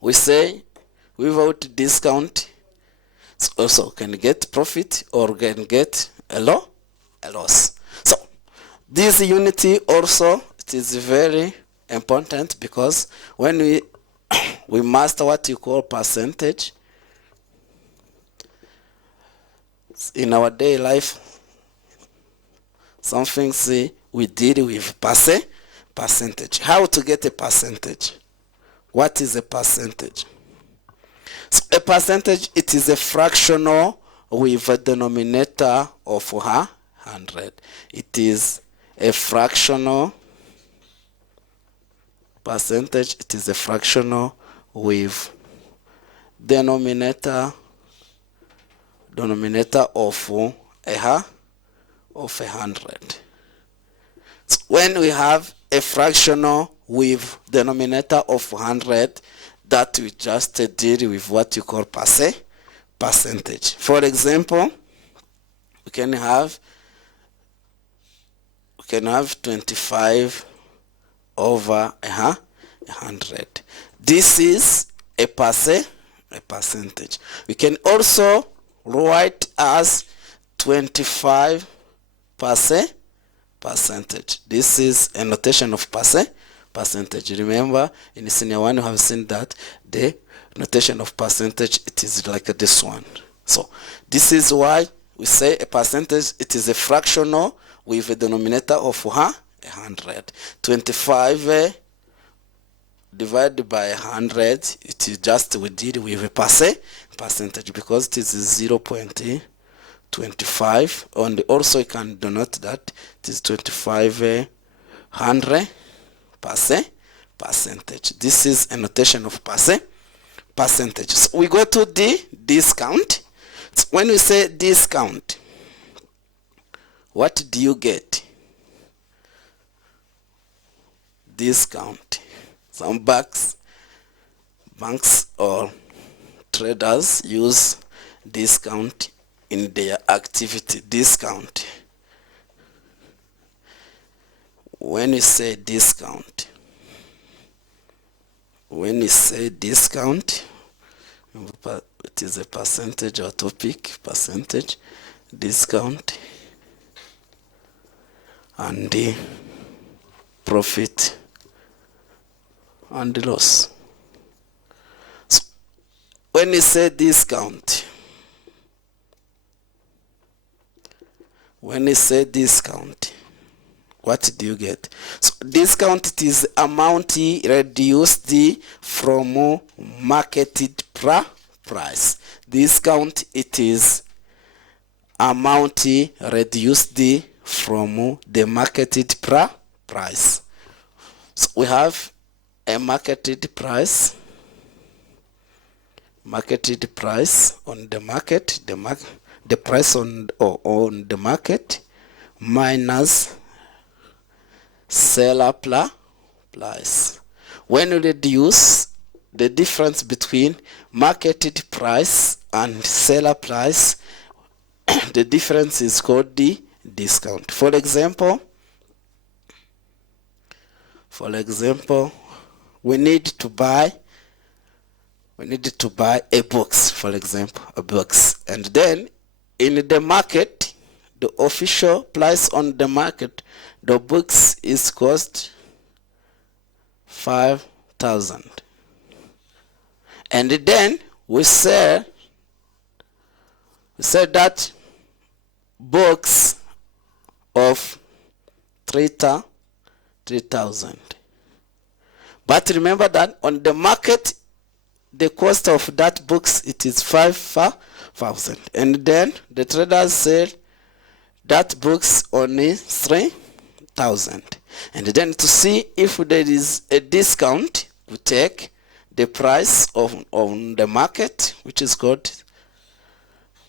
we say without discount, So also can get profit or can get a loss. So this unity also, it is very important, because when we master what you call percentage in our daily life, some things we deal with percentage. How to get a percentage? What is a percentage? So a percentage, it is a fractional with a denominator of 100. It is a fractional percentage. It is a fractional with denominator of 100. So when we have a fractional with denominator of 100, that we just deal with what you call percentage. For example, we can have 25 over 100. This is a percentage. We can also write as 25 percentage. This is a notation of percentage. Remember, in senior 1 you have seen that the notation of percentage, it is like this one. So this is why we say a percentage, it is a fractional with a denominator of 100. 25 divided by 100, it is just, we deal with a percentage, because it is 0.25, and also you can denote that it is 25 percentage. This is a notation of percentage. So we go to the discount. So when we say discount, what do you get? Discount. Some banks or traders use discount in their activity. Discount. When you say discount, it is a percentage or topic, percentage, discount, and the profit and the loss. So when you say discount, what do you get? So discount, it is amount reduced from marketed price. Discount, it is amount reduced from the marketed price. So we have a marketed price on the market, the price on the market minus seller price. When we reduce the difference between marketed price and seller price, the difference is called the discount. For example, we need to buy a box, for example, and then in the market, the official price on the market, the box is cost 5,000, and then we sell that box of 3,000. But remember that on the market, the cost of that box, it is 5,000, and then the traders sell that box only 3,000. And then to see if there is a discount, we take the price on the market, which is called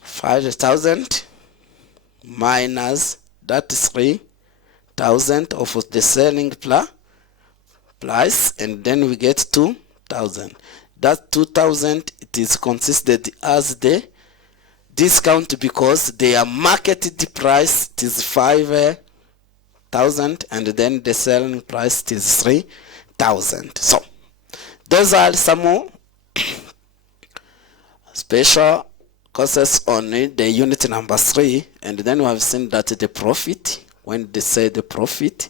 5,000, minus that 3,000 of the selling price, and then we get 2,000. That 2,000, it is considered as the discount, because their marketed price, it is 5,000, and then the selling price, it is 3,000. So those are some special courses on the unit number 3, and then we have seen that the profit, when they say the profit,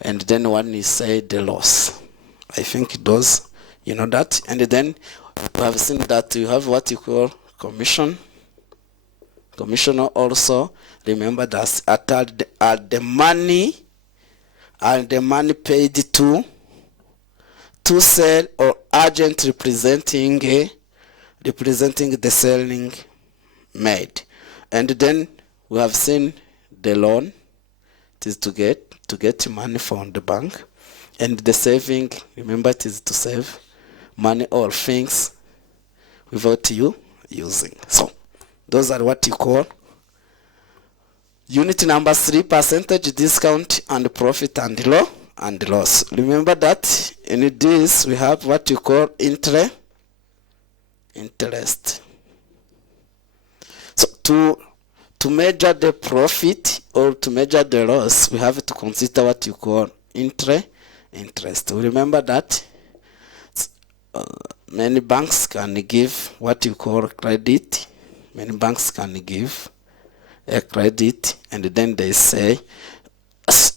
and then when you say the loss. I think those, you know that. And then we have seen that you have what you call commission. Commissioner also, remember that at the money paid to sell or agent representing the selling made. And then we have seen the loan, it is to get money from the bank, and the saving, remember, it is to save money or things without you using. So those are what you call unit number 3, percentage, discount, and profit and loss. Remember that in this we have what you call interest. So to measure the profit or to measure the loss, we have to consider what you call interest. Remember that many banks can give what you call credit. Many banks can give a credit, and then they say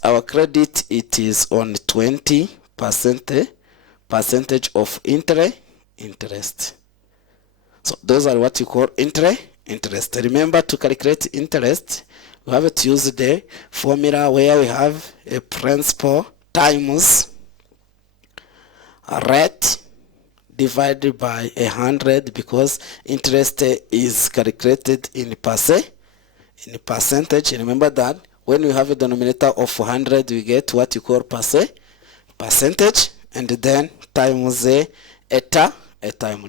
our credit, it is on 20% of interest. So those are what you call interest. Remember, to calculate interest, we have to use the formula where we have a principal times rate divided by 100, because interest is calculated in percentage. Remember that when we have a denominator of 100, we get what you call percentage, and then times a time.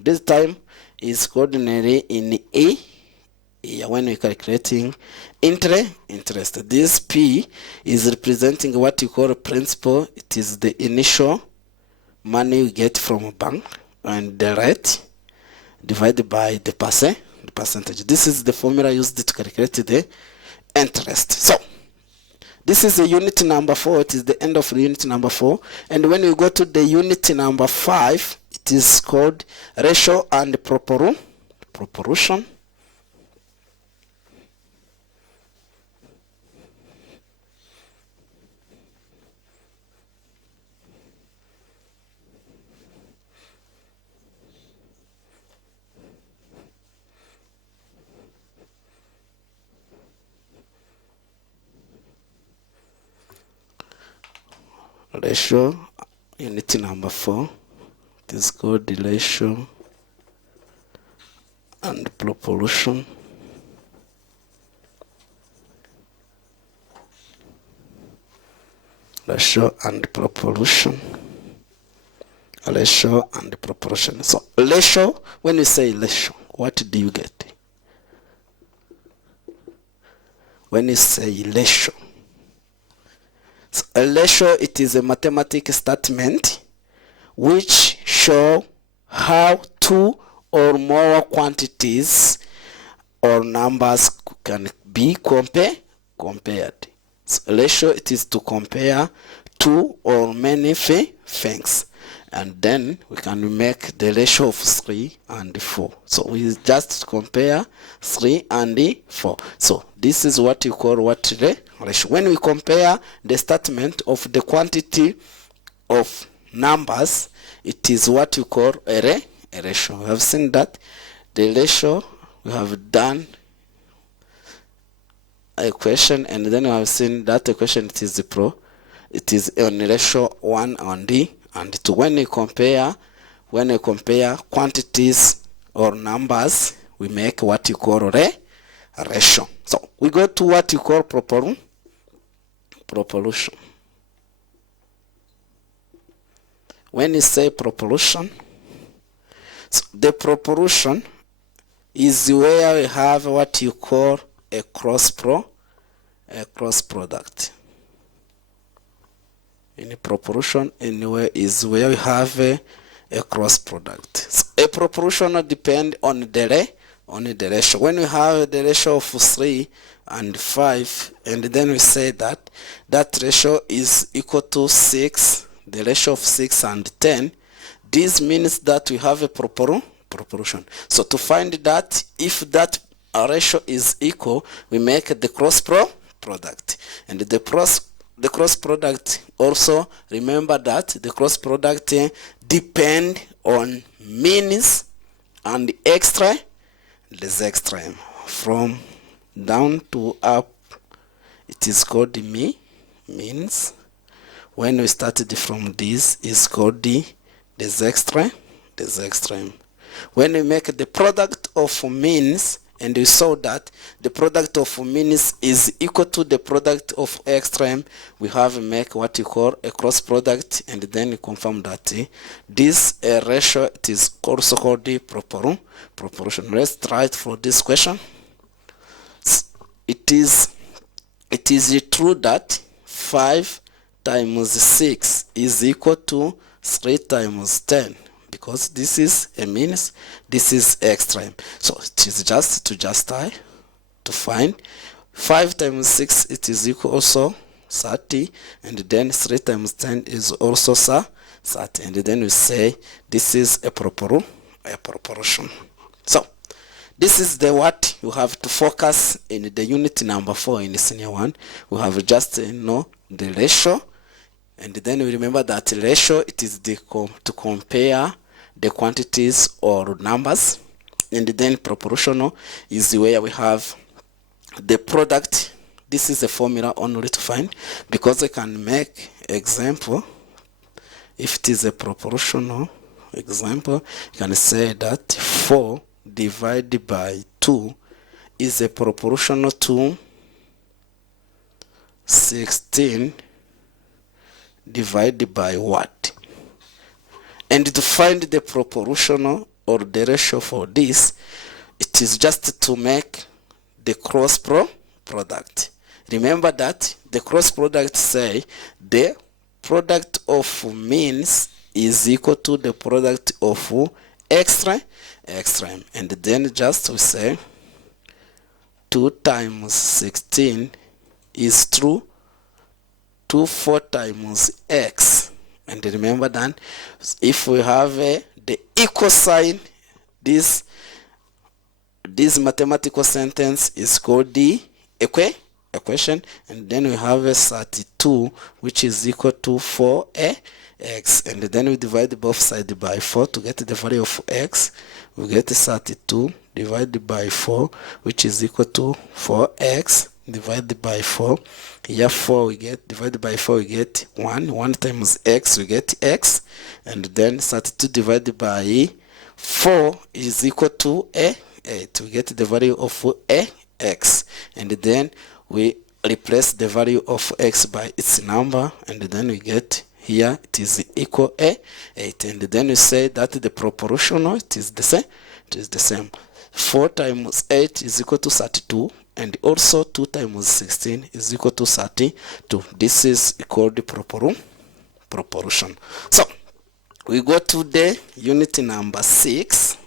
This time is ordinary in a year when we're calculating interest. This P is representing what you call principal. It is the initial money you get from a bank, and the rate divided by the percentage. This is the formula used to calculate the interest. So this is the unit number 4. It is the end of the unit number 4. And when we go to the unit number 5, it is called ratio and proportion. Ratio, unit number 4, it is called the ratio and proportion. Ratio and proportion. Ratio and proportion. So ratio, when you say ratio, what do you get? When you say ratio, a ratio, it is a mathematical statement which show how two or more quantities or numbers can be compared. So ratio, it is to compare two or many things, and then we can make the ratio of 3 and 4. So we just compare 3 and 4. So this is what you call what ratio. When we compare the statement of the quantity of numbers, it is what you call a ratio. We have seen that the ratio, we have done a question, and then we have seen that equation, it is on ratio 1 and 2. When we compare quantities or numbers, we make what you call a ratio. So we go to what you call proportion. When you say proportion, so the proportion is where we have what you call a cross product. In a proportion, anywhere is where we have a cross product. So a proportion depends on the ratio. When we have the ratio of 3 and 5, and then we say that ratio is equal to 6, the ratio of 6 and 10, this means that we have a proportion. proportion. So to find that, if that ratio is equal, we make the cross product. And the cross product also, remember that the cross product depend on means and extreme. From down to up, it is called the means. When we started from this, is called the extreme. When we make the product of means, and we saw that the product of means is equal to the product of extreme, we have make what you call a cross product, and then you confirm that this ratio, it is also called the proportion. Let's try it for this question. It is true that 5 times 6 is equal to 3 times 10, because this is a means, this is extreme. So it is just to justify, to find 5 times 6, it is equal also 30, and then 3 times 10 is also 30, and then we say this is a proportion. So this is the what you have to focus in the unit number 4 in the senior 1. We have just the ratio, and then we remember that ratio, it is to compare the quantities or numbers, and then proportional is where we have the product. This is a formula only to find, because I can make example. If it is a proportional example, you can say that 4 divided by 2 is a proportional to 16 divided by what? And to find the proportional or the ratio for this, it is just to make the cross product. Remember that the cross product say the product of means is equal to the product of extreme, and then just we say 2 times 16 is true to 4 times x. And remember that if we have the equal sign, this mathematical sentence is called the equation, and then we have a 32, which is equal to 4x, and then we divide both sides by 4 to get the value of x. We get 32 divided by 4, which is equal to 4x divided by 4. Here 4 we get divided by 4, we get 1 times x, we get x, and then 32 divided by 4 is equal to 8. We get the value of x, and then we replace the value of x by its number, and then we get here it is equal 8, and then we say that the proportional, it is the same. 4 times 8 is equal to 32, and also 2 times 16 is equal to 32. This is called the proportion. So we go to the unit number 6.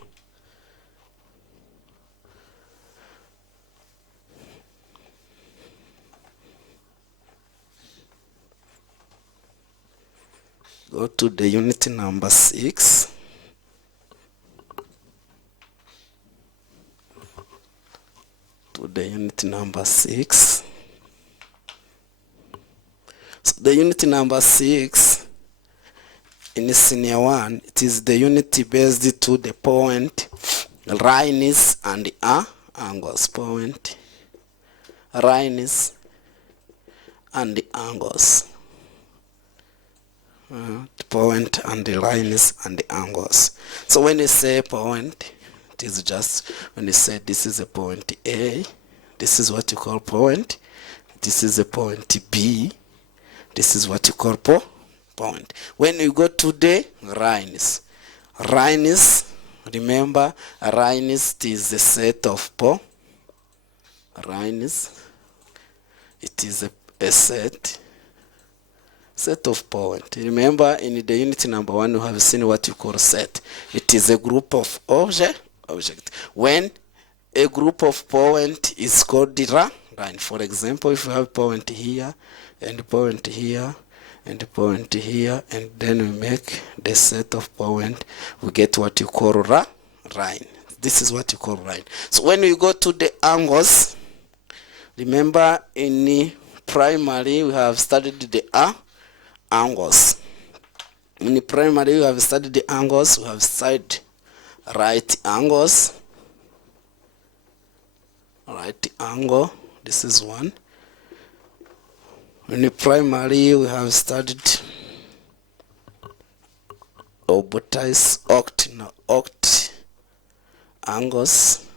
Go to the unit number 6. To the unit number 6. So the unit number 6 in the senior 1, it is the unit based to the point, lines and angles. Point, lines and angles. Point and the lines and the angles. So when you say point, it is just when you say this is a point A, this is what you call point. This is a point B, this is what you call point. When you go to the lines, remember lines is a set of lines. It is a set of point. Remember in the unit number 1 you have seen what you call set. It is a group of object. When a group of point is called the line. For example, if you have point here and point here and point here, and then we make the set of point, we get what you call line. This is what you call line. So when you go to the angles, remember in primary we have studied the angles. In primary we have studied the angles. We have studied right angles. Right angle. This is one. In primary we have studied obtuse, oct angles,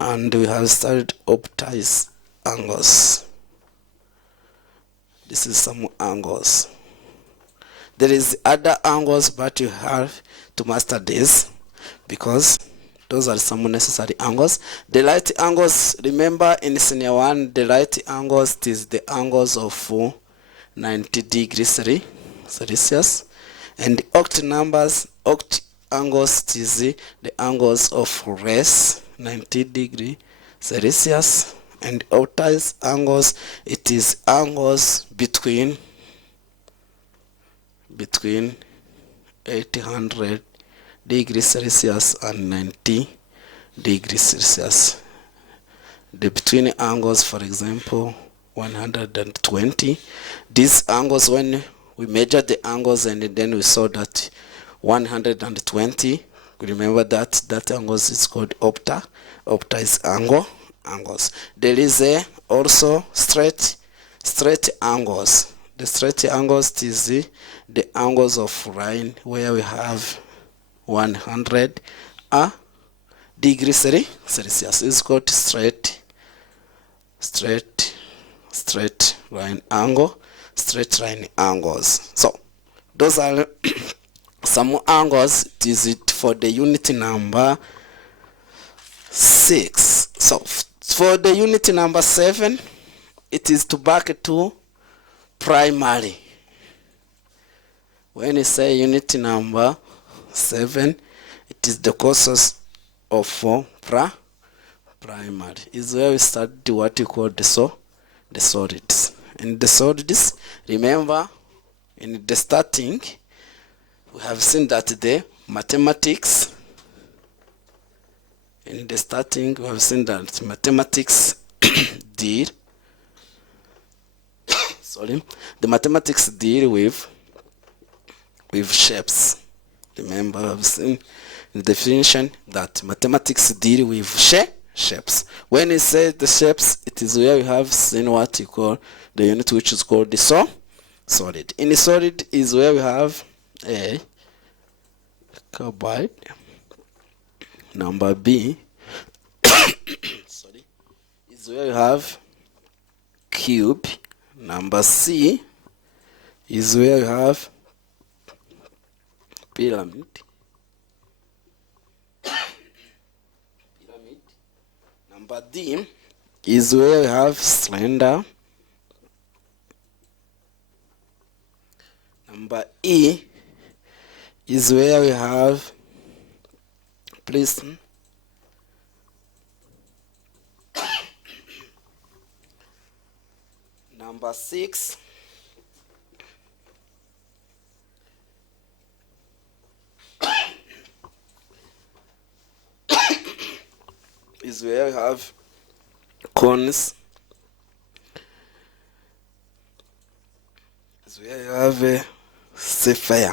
and we have studied obtuse angles. This is some angles. There is other angles, but you have to master this because those are some necessary angles. The right angles, remember in senior 1, the right angles is the angles of 90 degrees Celsius, and oct angles is the angles of less 90 degree Celsius, and obtuse angles, it is angles between 800 degrees Celsius and 90 degrees Celsius. The between angles, for example, 120. These angles, when we measured the angles and then we saw that 120, remember that angles is called obtuse angles. There is also straight angles. The straight angles is the angles of line where we have 100 degrees Celsius. It's called straight line angle, straight line angles. So those are some angles. It is it for the unit number 6. So for the unit number 7, it is to back to primary. When you say unit number 7, it is the courses of primary. Is where we study what you call the solids. In the solids, remember in the starting we have seen that the mathematics, in the starting we have seen that mathematics deal the mathematics deal with shapes. Remember, I've seen in the definition that mathematics deal with shapes. When it says the shapes, it is where you have seen what you call the unit which is called the solid. In the solid is where we have a cuboid. Number B is where you have cube. Number C is where you have pyramid. Number D is where you have slender. Number E is where we have prism. Number 6 is where we have cones. Is where you have a sapphire.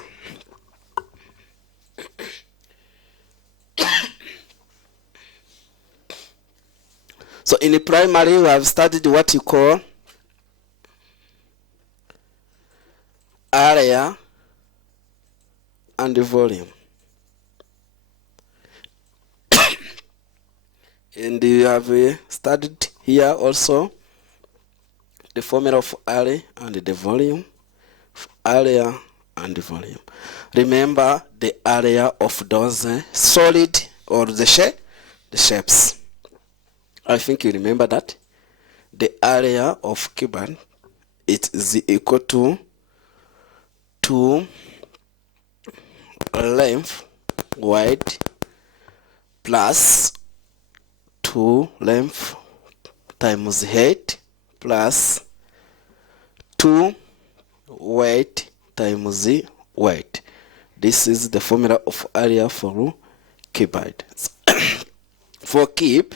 So in the primary we have studied what you call area and the volume. And you have studied here also the formula of area and the volume. Area and the volume. Remember the area of those solid or the shapes. I think you remember that. The area of cuboid, it is equal to length wide plus 2 length times height plus 2 weight times weight. This is the formula of area for cuboid. For cube,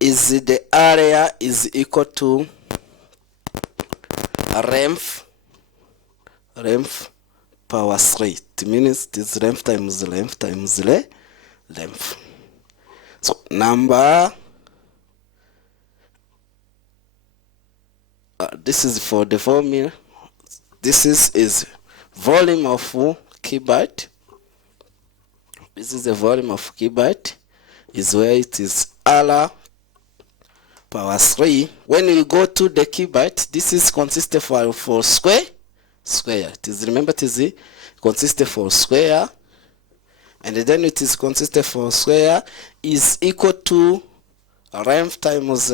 is the area is equal to length power 3. It means it is length times length times length. So number, this is for the formula. This is volume of cuboid. This is the volume of cuboid, is where it is R power 3. When we go to the cuboid, this is consisted for square. It is, remember, it is consisted for square, and then it is consisted for square is equal to length times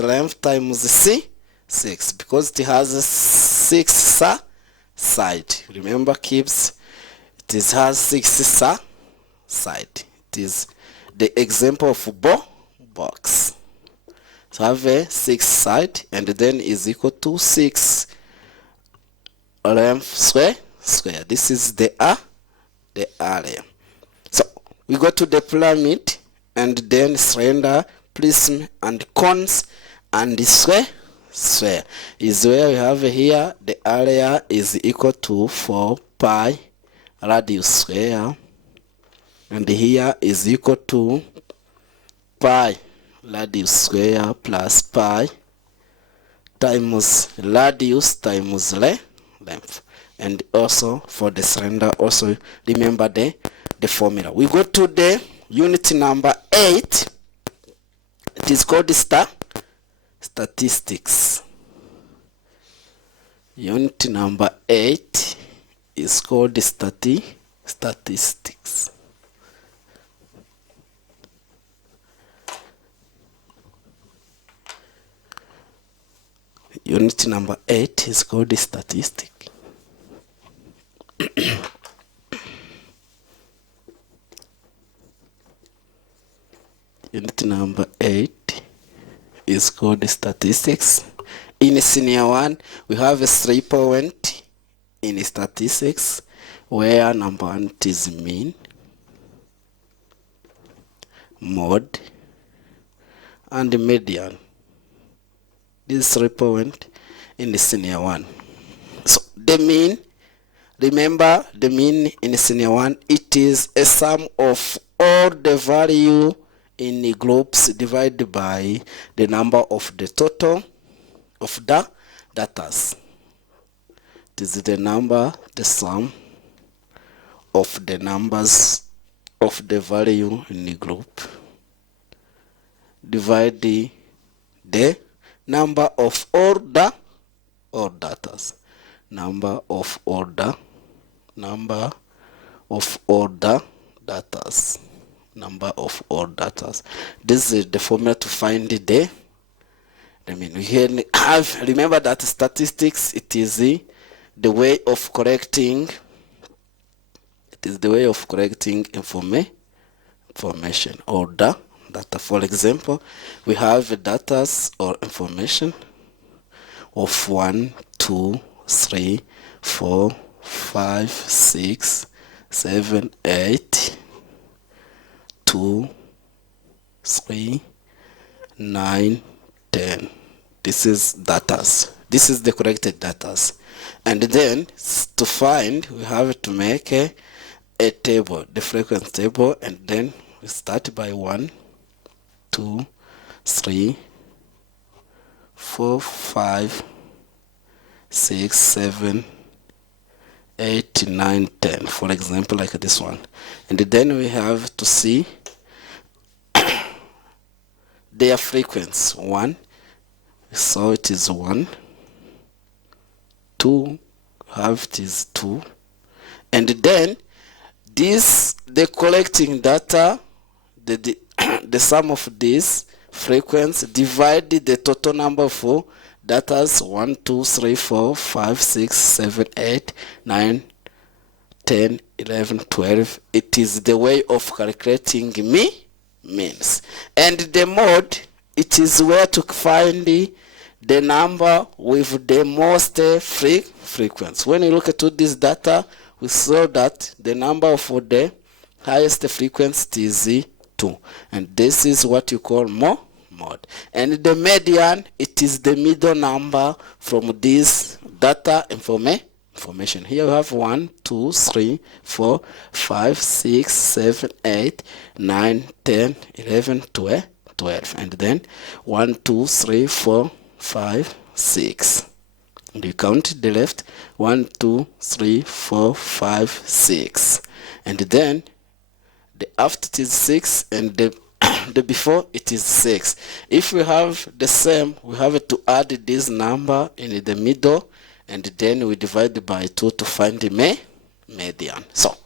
6, because it has 6 side. Remember, cubes, it has 6 side. It is the example of box. So have a 6 side, and then is equal to 6 length square. This is the area. So we go to the pyramid, and then cylinder, prism, and cones, and the square is where we have here the area is equal to 4 pi radius square, and here is equal to pi radius square plus pi times radius times length. And also for the cylinder, also remember the formula. We go to the unit number 8. It is called statistics. Unit number 8 is called statistics. Unit number 8 is called statistic. Unit number 8 is called statistics. In senior 1, we have a 3 point in statistics, where number 1 is mean, mode, and median. This 3 point in the senior 1. So the mean, remember the mean in senior 1, it is a sum of all the value in the groups divided by the number of the total of the datas. It is the number, the sum of the numbers of the value in the group divide the number of all datas. Number of all datas. Number of all datas. This is the formula to find the mean. We have, remember that statistics, it is the way of correcting. It is the way of correcting information or data. For example, we have data or information of 1, 2, 3, 4, 5, 6, 7, 8, 2, 3, 9, 10. This is datas. This is the corrected datas. And then to find, we have to make a table, the frequency table, and then we start by 1, 2, 3, 4, 5, 6, 7, 8, 9, 10. For example, like this one. And then we have to see their frequency. 1, so it is 1. 2, have it is 2. And then this, the collecting data, the sum of this frequency divide the total number of datas 1, 2, 3, 4, 5, 6, 7, 8, 9, 10, 11, 12. It is the way of calculating means. And the mode, it is where to find the number with the most frequency. When you look at this data, we saw that the number of the highest frequency is 2, and this is what you call mode. And the median, it is the middle number from this data information. Here we have 1, 2, 3, 4, 5, 6, 7, 8, 9, 10, 11, 12, and then 1, 2, 3, 4, 5, 6. And you count the left, 1, 2, 3, 4, 5, 6, and then the after it is 6, and the before it is 6. If we have the same, we have to add this number in the middle, and then we divide by 2 to find the median. So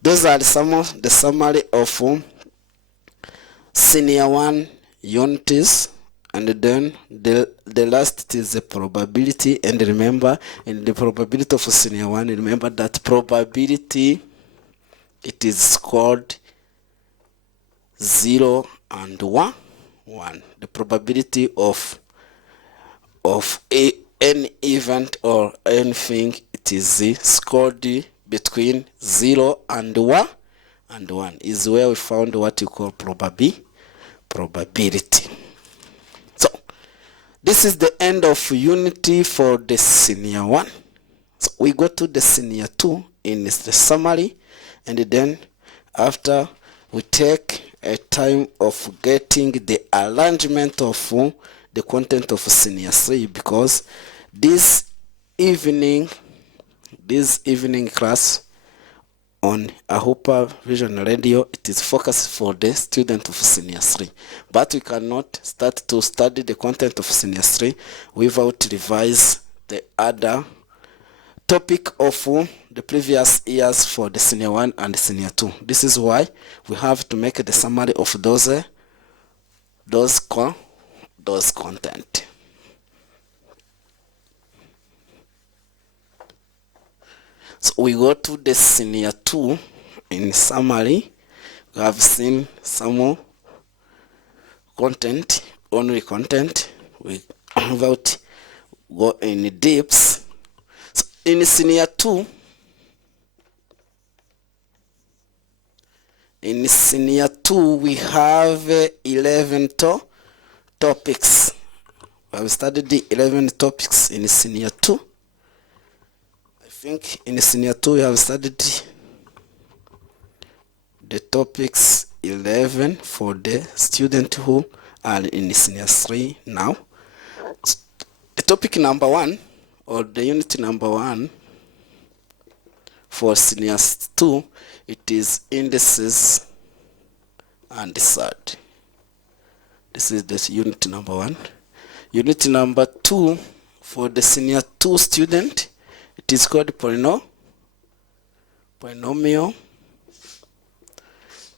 those are the summary of senior 1 unities. And then the last is the probability. And remember, in the probability of senior 1, remember that probability, it is called 0 and 1. The probability of any event or anything, it is scored between 0 and 1, is where we found what you call probability. So this is the end of unity for the senior 1. So we go to the senior 2 in the summary, and then after we take a time of getting the arrangement of the content of senior 3, because this evening class on Ahupa Vision Radio, it is focused for the student of senior 3, but we cannot start to study the content of senior 3 without revise the other topic of the previous years for the senior 1 and senior 2. This is why we have to make the summary of those content. So we go to the senior 2 in summary. We have seen some content, only content, without go in depths. So in senior 2, we have 11 topics. We have studied the 11 topics in senior 2. I think in senior 2 we have studied the topics 11 for the students who are in senior 3 now. The topic number 1, or the unit number 1 for senior 2, it is indices and surd. This is the unit number 1. Unit number 2 for the senior 2 student, it is called polynomial.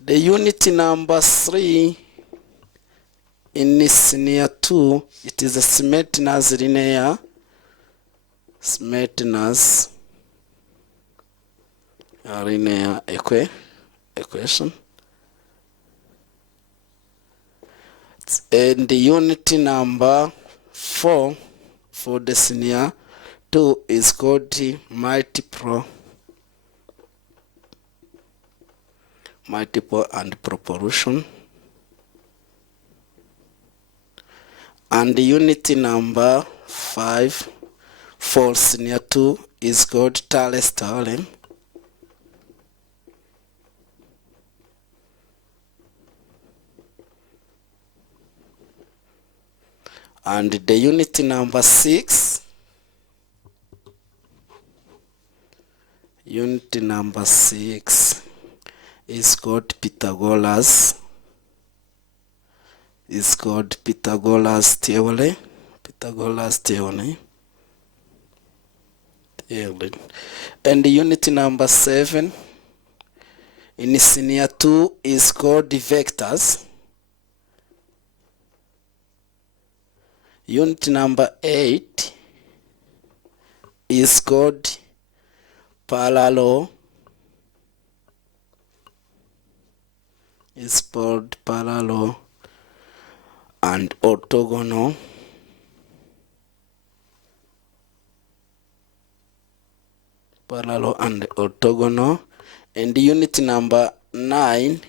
The unit number 3 in senior 2, it is a Smeaton's linear equation. And the unit number 4 for the senior 2 is called multiple and proportion. And the unit number 5 for senior 2 is called Thales theorem. And the unit number 6, is called Pythagoras. Theorem. And the unit number 7 in senior 2 is called vectors. Unit number 8 is called parallel. And orthogonal. parallel and orthogonal. And unit number 9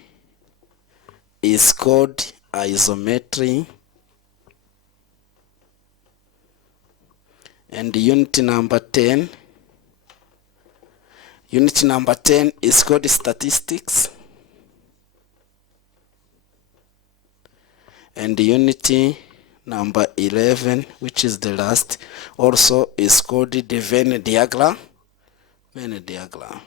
is called isometry. And unit number 10 is called statistics. And unity number 11, which is the last, also is called the Venn diagram. Venn diagram.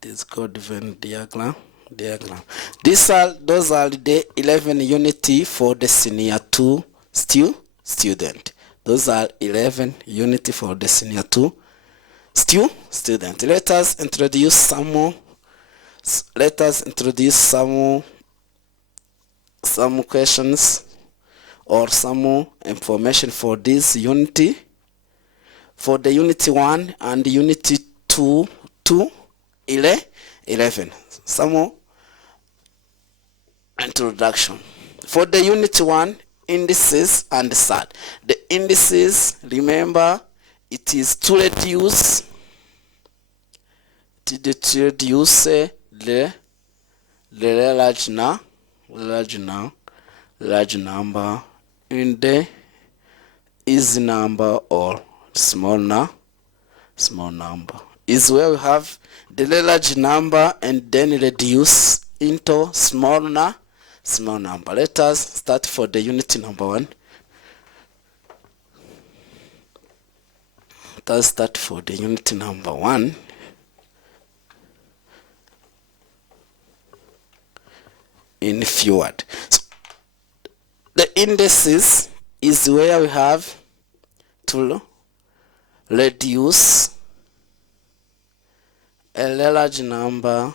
It is called Venn diagram. Those are the 11 unity for the senior 2 student. Those are 11 unity for the senior 2 student. Let us introduce some questions or some information for this unity. For the unity 1 and unity 2 to 11. Some introduction. For the unit 1, indices and SAT. The indices, remember, it is to reduce the large number in the easy number or small number. Is where we have the large number and then reduce into small number. Let us start for the unit number 1. Let us start for the unit number 1. In few words. So, the indices is where we have to reduce a large number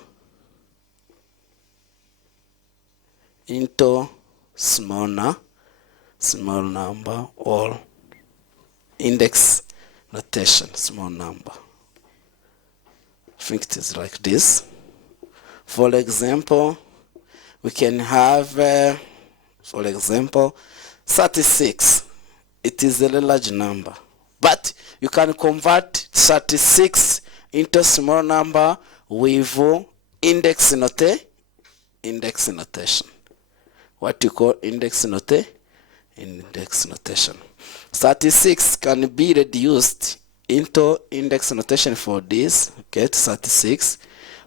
into small number or index notation, small number. I think it is like this. For example, we can have, for example, 36. It is a large number, but you can convert 36 into small number with index notation. What you call index notation. 36 can be reduced into index notation for this. Get 36.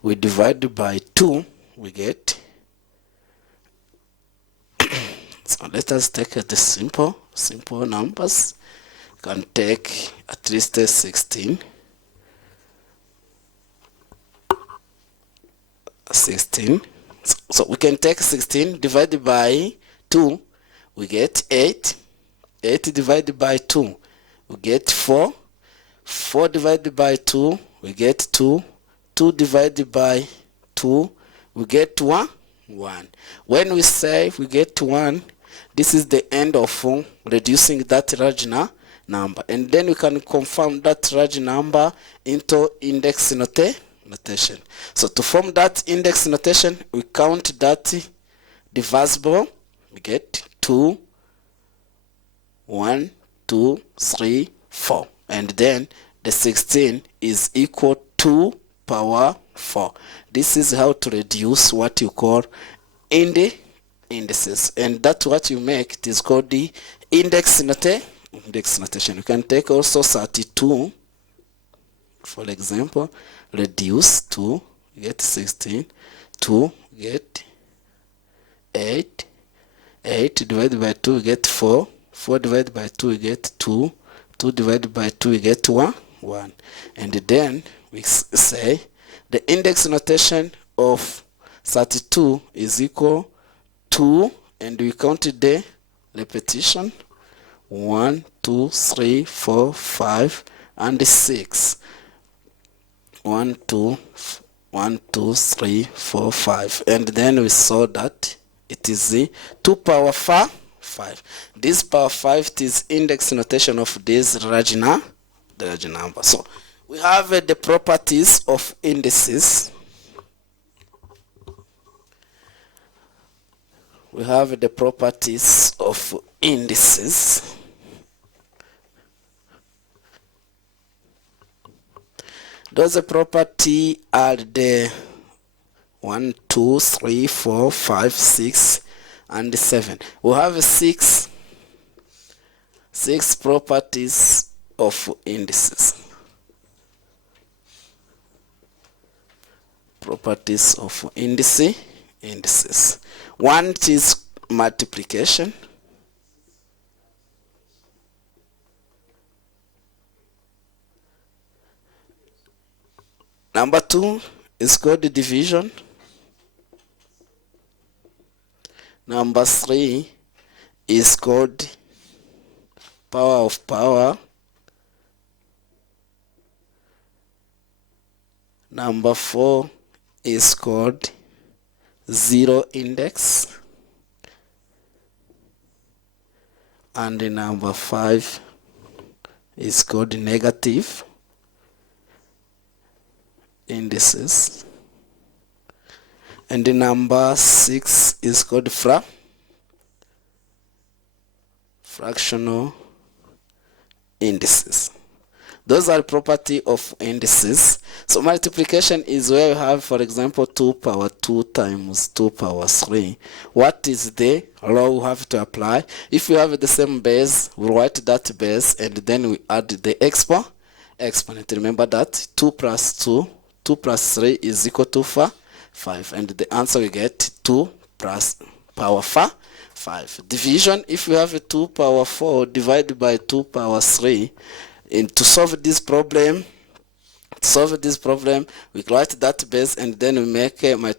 We divide by 2. We get. So let us take the simple numbers. You can take at least 16. 16. So we can take 16 divided by 2, we get 8. 8 divided by 2, we get 4. 4 divided by 2, we get 2. 2 divided by 2, we get 1. When we say we get 1, this is the end of reducing that large number. And then we can confirm that large number into index notation. So to form that index notation, we count that divisible. We get 2, 1, 2, 3, 4. And then the 16 is equal to power 4. This is how to reduce what you call indices. And that's what you make. It is called the index notation. You can take also 32. For example, reduce 2, get 16, 2, get 8, 8 divided by 2, we get 4, 4 divided by 2, we get 2, 2 divided by 2, we get 1. And then we say the index notation of 32 is equal to, and we count the repetition, 1, 2, 3, 4, 5, and 6. 1, 2, 3, 4, 5. And then we saw that it is the 2 power 5. This power 5 is index notation of this large number. So we have the properties of indices. We have the properties of indices. Those property are the 1, 2, 3, 4, 5, 6, and 7. We have six properties of indices. Properties of indices. One is multiplication. Number 2 is called division. Number 3 is called power of power. Number 4 is called zero index. And number 5 is called negative indices. And the number 6 is called fractional indices. Those are property of indices. So multiplication is where you have, for example, 2 power 2 times 2 power 3. What is the law we have to apply? If we have the same base, we write that base and then we add the exponent. Remember that 2 plus 2 plus 3 is equal to 5. And the answer we get 2 plus power 5. Division, if we have a 2 power 4 divided by 2 power 3, and to solve this problem, we write that base and then we make a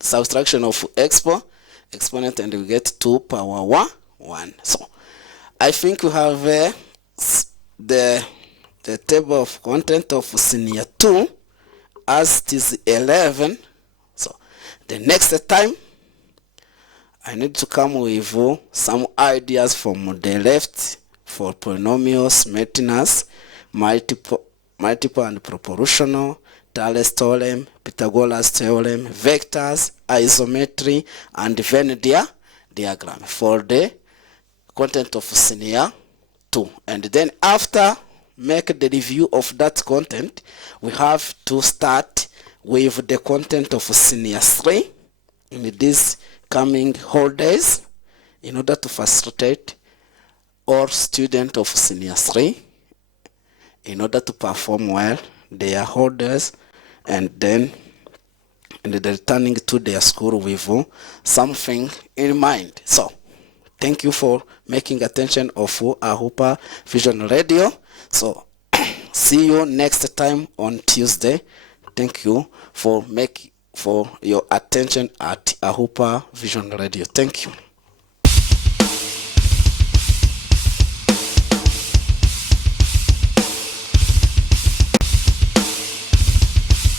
subtraction of exponent and we get 2 power 1. So I think we have the table of content of senior 2 as it is 11. So the next time I need to come with some ideas from the left for polynomials, maintenance, multiple and proportional, Thales theorem, Pythagoras theorem, vectors, isometry, and Venn diagram for the content of senior 2. And then after make the review of that content, we have to start with the content of senior 3 in these coming holidays in order to facilitate all students of senior 3 in order to perform well their holidays and then returning to their school with something in mind. So thank you for making attention of Ahupa Vision Radio. So see you next time on Tuesday. Thank you for your attention at Ahupa Vision Radio. Thank you.